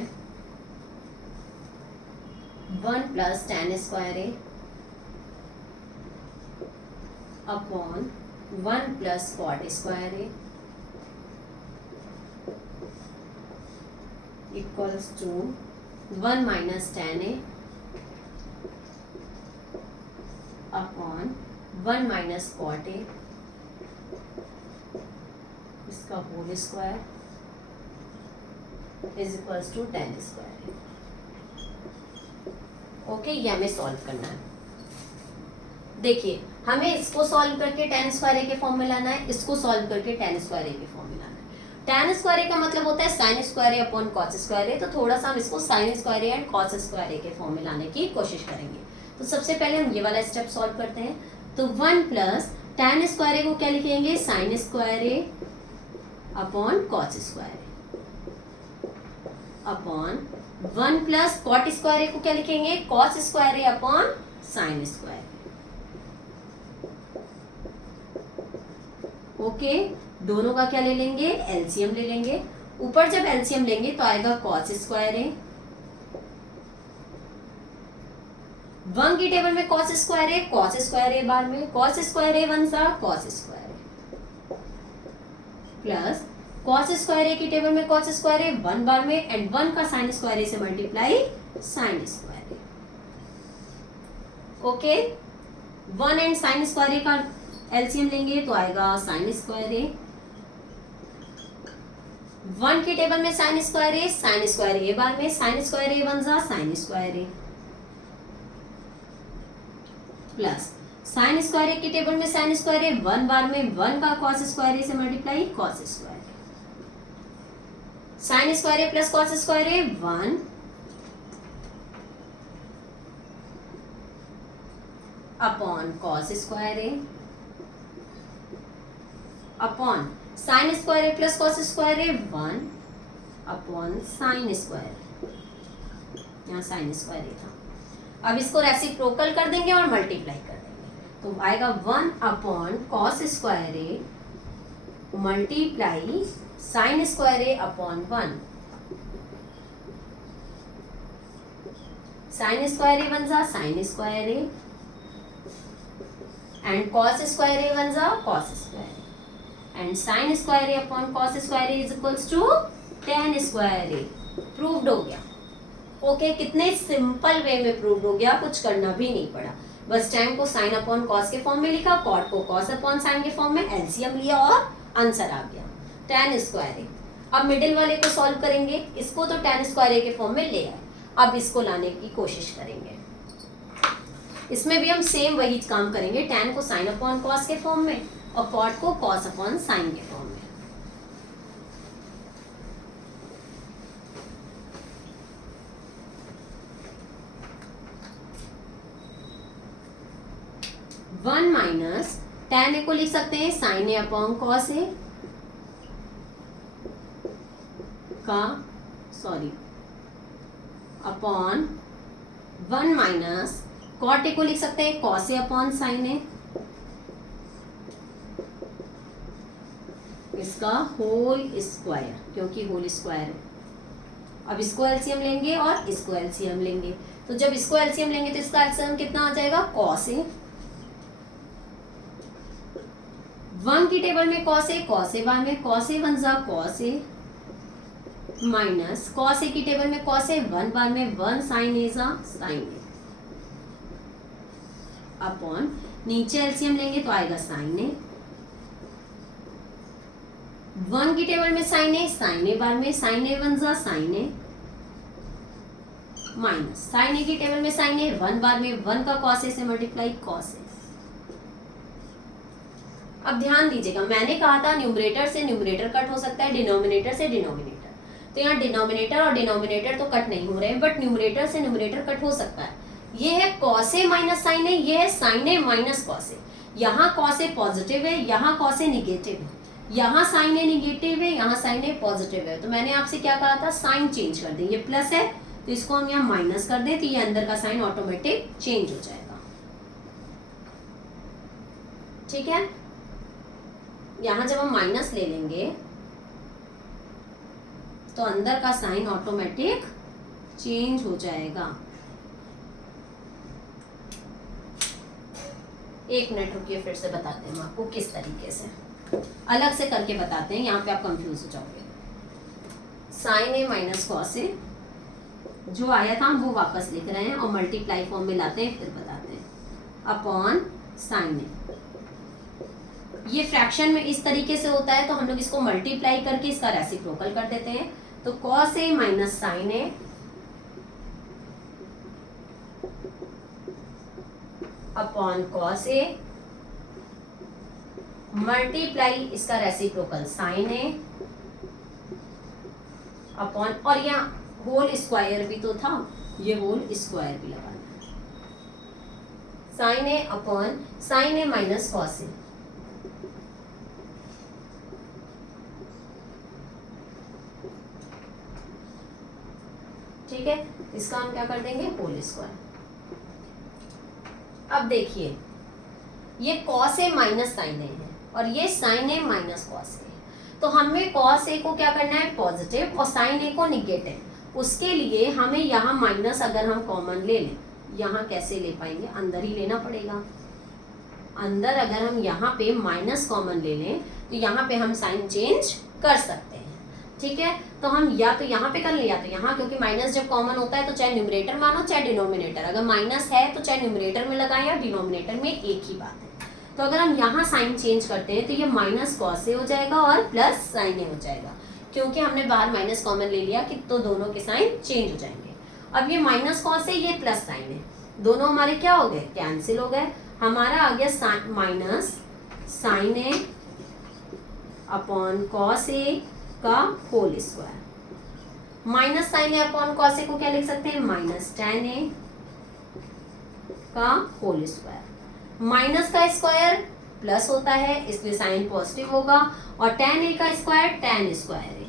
1 plus tan square A upon 1 plus cot square A equals to 1 minus tan A upon 1 minus cot A, इसका whole square is equals to tan square. Okay, ये हमें solve करना है। देखिए, हमें इसको solve करके tan स्क्वायर ए के फॉर्म में लाना है, इसको सॉल्व करके tan स्क्वायर ए के फॉर्म में लाना है। tan स्क्वायर ए का मतलब होता है sin square A upon cos square A, तो थोड़ा सा हम इसको sin square A and cos square A के फॉर्म में लाने की कोशिश करेंगे। तो सबसे पहले हम ये वाला स्टेप सॉल्व करते हैं। तो 1 प्लस tan स्क्वायर ए को क्या लिखेंगे, sin square A upon cos square A upon 1 plus cot square ए को क्या लिखेंगे, cos square A upon sin square. Okay, दोनों का क्या ले लेंगे, एलसीएम ले लेंगे। ऊपर जब एलसीएम लेंगे तो आएगा cos स्क्वायर ए, 1 की टेबल में cos स्क्वायर ए, cos स्क्वायर ए बार में, cos स्क्वायर ए 1 सा cos square A, plus cos square A की टेबल में cos स्क्वायर ए 1 बार में, एंड 1 का sin स्क्वायर ए से multiply sin square A. Okay, 1 and sin square A का LCM लेंगे तो आएगा sin स्क्वायर ए, 1 की टेबल में sin स्क्वायर ए बार में, sin स्क्वायर ए 1 सा sin square A, plus sin square A की टेबल में sin स्क्वायर ए 1 बार में, 1 का cos स्क्वायर ए से multiply cos square A, sin square A plus cos square A 1 upon cos square A upon sin square A plus cos square A 1 upon sin square, यहाँ sin square ए था। अब इसको reciprocal कर देंगे और multiply कर देंगे, तो आएगा 1 upon cos square A multiply sin square A upon 1, sin square A 1 सा sin square A and cos square A 1 सा cos square A, and sin square A upon cos square A is equals to tan square A. Proved हो गया। Okay, कितने simple way में proved हो गया, कुछ करना भी नहीं पड़ा, बस tan को sin अपॉन cos के फॉर्म में लिखा, cot को cos अपॉन sin के फॉर्म में, एलसीएम लिया और आंसर आ गया tan स्क्वायर ए। अब मिडिल वाले को सॉल्व करेंगे, इसको तो tan स्क्वायर ए के फॉर्म में ले आए, अब इसको लाने की कोशिश करेंगे। इसमें भी हम सेम वही काम करेंगे, tan को sin अपॉन cos के फॉर्म में और cot को cos अपॉन sin के फॉर्म में। वन माइनस tan ए को लिख सकते हैं sin ए अपॉन cos ए का, सॉरी, अपॉन 1 माइनस cot ए को लिख सकते हैं cos ए अपॉन sin ए, इसका होल स्क्वायर, क्योंकि होल स्क्वायर है। अब इसको एलसीएम लेंगे और इसको एलसीएम लेंगे, तो जब इसको एलसीएम लेंगे तो इसका एलसीएम कितना आ जाएगा, cos ए, 1 की टेबल में cos ए बार में, cos ए 1 सा cos ए माइनस cos ए की टेबल में cos ए 1 बार में, 1 sin ए सा sin ए, अपॉन नीचे एलसीएम लेंगे तो आएगा sin ए, 1 की टेबल में sin ए बार में, sin ए 1 सा sin ए माइनस साइन ए की टेबल में साइन ए, 1 बार में 1 का कॉस ए से मल्टीप्लाई कॉस ए। अब ध्यान दीजिएगा, मैंने कहा था न्यूमरेटर से न्यूमरेटर कट हो सकता है, डिनोमिनेटर से डिनोमिनेटर। तो यहाँ डिनोमिनेटर और डिनोमिनेटर तो कट नहीं हो रहे हैं, बट न्यूमरेटर से न्यूमरेटर कट हो सकता है। ये है cos A minus sine A, ये है साइन ए माइनस कॉस ए। यहाँ कॉस ए पॉजिटिव है, यहाँ कॉस ए निगेटिव है, यहाँ साइन ए निगेटिव है, यहाँ साइन ए पॉजिटिव है। तो मैंने आपसे क्या कहा था, साइन चेंज कर दें। ये प्लस है तो इसको हम यहाँ माइनस कर दें, तो ये अंदर का साइन ऑटोमेटिक चेंज हो जाएगा। ठीक है, यहाँ जब हम माइनस ले लेंगे तो अंदर का साइन ऑटोमेटिक चेंज हो जाएगा। एक मिनट रुकिए, फिर से बताते हैं हम आपको किस तरीके से, अलग से करके बताते हैं, यहाँ पे आप कंफ्यूज हो जाओगे। साइन ए माइनस कॉस ए जो आया था वो वापस लिख रहे हैं और मल्टीप्लाई फॉर्म में लाते हैं, फिर बताते हैं, अपॉन साइन ए। ये फ्रैक्शन में इस तरीके से होता है तो हम लोग इसको मल्टीप्लाई करके इसका रेसिप्रोकल कर देते हैं। तो cos A minus sine A upon cos A multiply इसका रेसिप्रोकल साइन ए अपॉन, और यहाँ होल स्क्वायर भी तो था, ये होल स्क्वायर भी लगाना है, sign A upon sine A minus cos ए। ठीक है, इसका हम क्या कर देंगे, होल स्क्वायर। अब देखिए, ये कॉस ए माइनस साइन ए है और ये साइन ए माइनस कॉस ए। तो हमें कॉस ए को क्या करना है, पॉजिटिव, और साइन ए को निगेटिव। उसके लिए हमें यहाँ माइनस अगर हम कॉमन ले लें, यहाँ कैसे ले पाएंगे, अंदर ही लेना पड़ेगा। अंदर अगर हम यहाँ पे माइनस कॉमन ले लें तो यहाँ पे हम साइन चेंज कर सकते हैं। ठीक है, तो हम या तो यहाँ पे कर ले या तो यहाँ, क्योंकि माइनस जब कॉमन होता है तो चाहे न्यूमरेटर मानो चाहे डिनोमिनेटर, अगर माइनस है तो चाहे न्यूमरेटर में लगाएं या डिनोमिनेटर में, एक ही बात है। तो अगर हम यहाँ साइन चेंज करते हैं तो ये माइनस कॉस ए हो जाएगा और प्लस साइन ए हो जाएगा, क्योंकि हमने बाहर माइनस कॉमन ले लिया कि तो दोनों के साइन चेंज हो जाएंगे। अब ये माइनस कॉस ए, ये प्लस साइन है, दोनों हमारे क्या हो गए, कैंसिल हो गए। हमारा आ गया minus sine A upon cos ए का whole square. Minus sine A upon cos ए को क्या लिख सकते हैं, माइनस टेन ए का होल स्क्वायर। माइनस का स्क्वायर प्लस होता है इसलिए साइन पॉजिटिव होगा, और टेन ए का स्क्वायर टेन स्क्वायर है।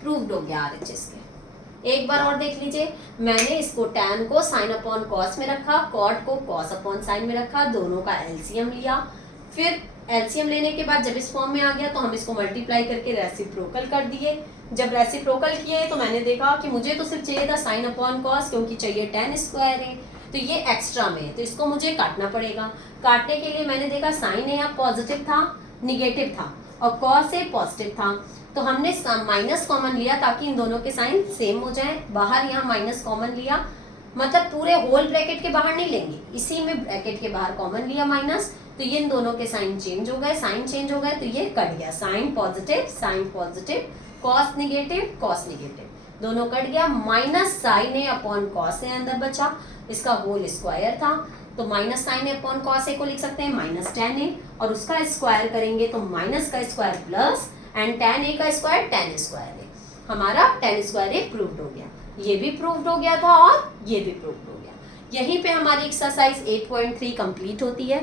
प्रूव्ड हो गया आरएचएस के। एक बार और देख लीजिए, मैंने इसको tan को साइन अपॉन कॉस में रखा, कॉट को कॉस अपॉन साइन में रखा, दोनों का एलसीएम लिया। फिर एलसीएम लेने के बाद जब इस फॉर्म में आ गया तो हम इसको मल्टीप्लाई करके रेसिप्रोकल कर दिए। जब रेसिप्रोकल किए तो मैंने देखा कि मुझे तो सिर्फ चाहिए था साइन अपॉन कॉस, क्योंकि चाहिए tan स्क्वायर है, तो ये एक्स्ट्रा में है तो इसको मुझे काटना पड़ेगा। काटने के लिए मैंने देखा साइन ए यहाँ पॉजिटिव था, निगेटिव था, और कॉस ए पॉजिटिव था, तो हमने माइनस कॉमन लिया ताकि इन दोनों के साइन सेम हो जाए। बाहर यहाँ माइनस कॉमन लिया, मतलब पूरे होल ब्रैकेट के बाहर नहीं लेंगे, इसी में ब्रैकेट के बाहर कॉमन लिया माइनस, तो ये इन दोनों के साइन चेंज हो गए। साइन चेंज हो गए तो ये कट गया, साइन पॉजिटिव, कॉस निगेटिव, दोनों कट गया। Minus sine A upon cos ए अंदर बचा, इसका होल स्क्वायर था, तो minus sine A upon cos ए को लिख सकते हैं माइनस टेन ए, और उसका स्क्वायर करेंगे तो माइनस का स्क्वायर प्लस एंड tan ए का स्क्वायर tan स्क्वायर है। हमारा tan स्क्वायर ए प्रूव्ड हो गया, ये भी प्रूव्ड हो गया था और ये भी प्रूव्ड हो गया। यहीं पे हमारी एक्सरसाइज 8.3 कंप्लीट होती है।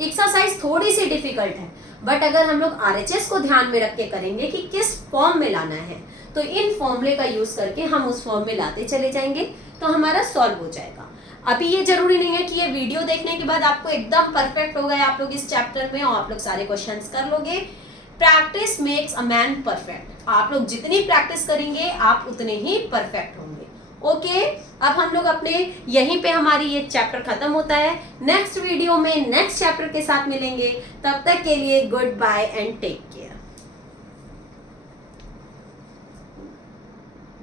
एक्सरसाइज थोड़ी सी डिफिकल्ट है, बट अगर हम लोग आरएचएस को ध्यान में रख के करेंगे कि किस फॉर्म में लाना है, तो इन फॉर्मूले का यूज करके हम उस फॉर्म में लाते चले जाएंगे तो हमारा सॉल्व हो जाएगा। अभी ये जरूरी नहीं है कि ये वीडियो देखने के बाद आपको एकदम परफेक्ट हो गए आप लोग इस चैप्टर में और आप लोग सारे क्वेश्चंस कर लोगे। Practice makes a man perfect. आप लोग जितनी प्रैक्टिस करेंगे आप उतने ही परफेक्ट होंगे। ओके, अब हम लोग अपने यहीं पे हमारी ये चैप्टर खत्म होता है। नेक्स्ट वीडियो में नेक्स्ट चैप्टर के साथ मिलेंगे, तब तक के लिए good bye and take care.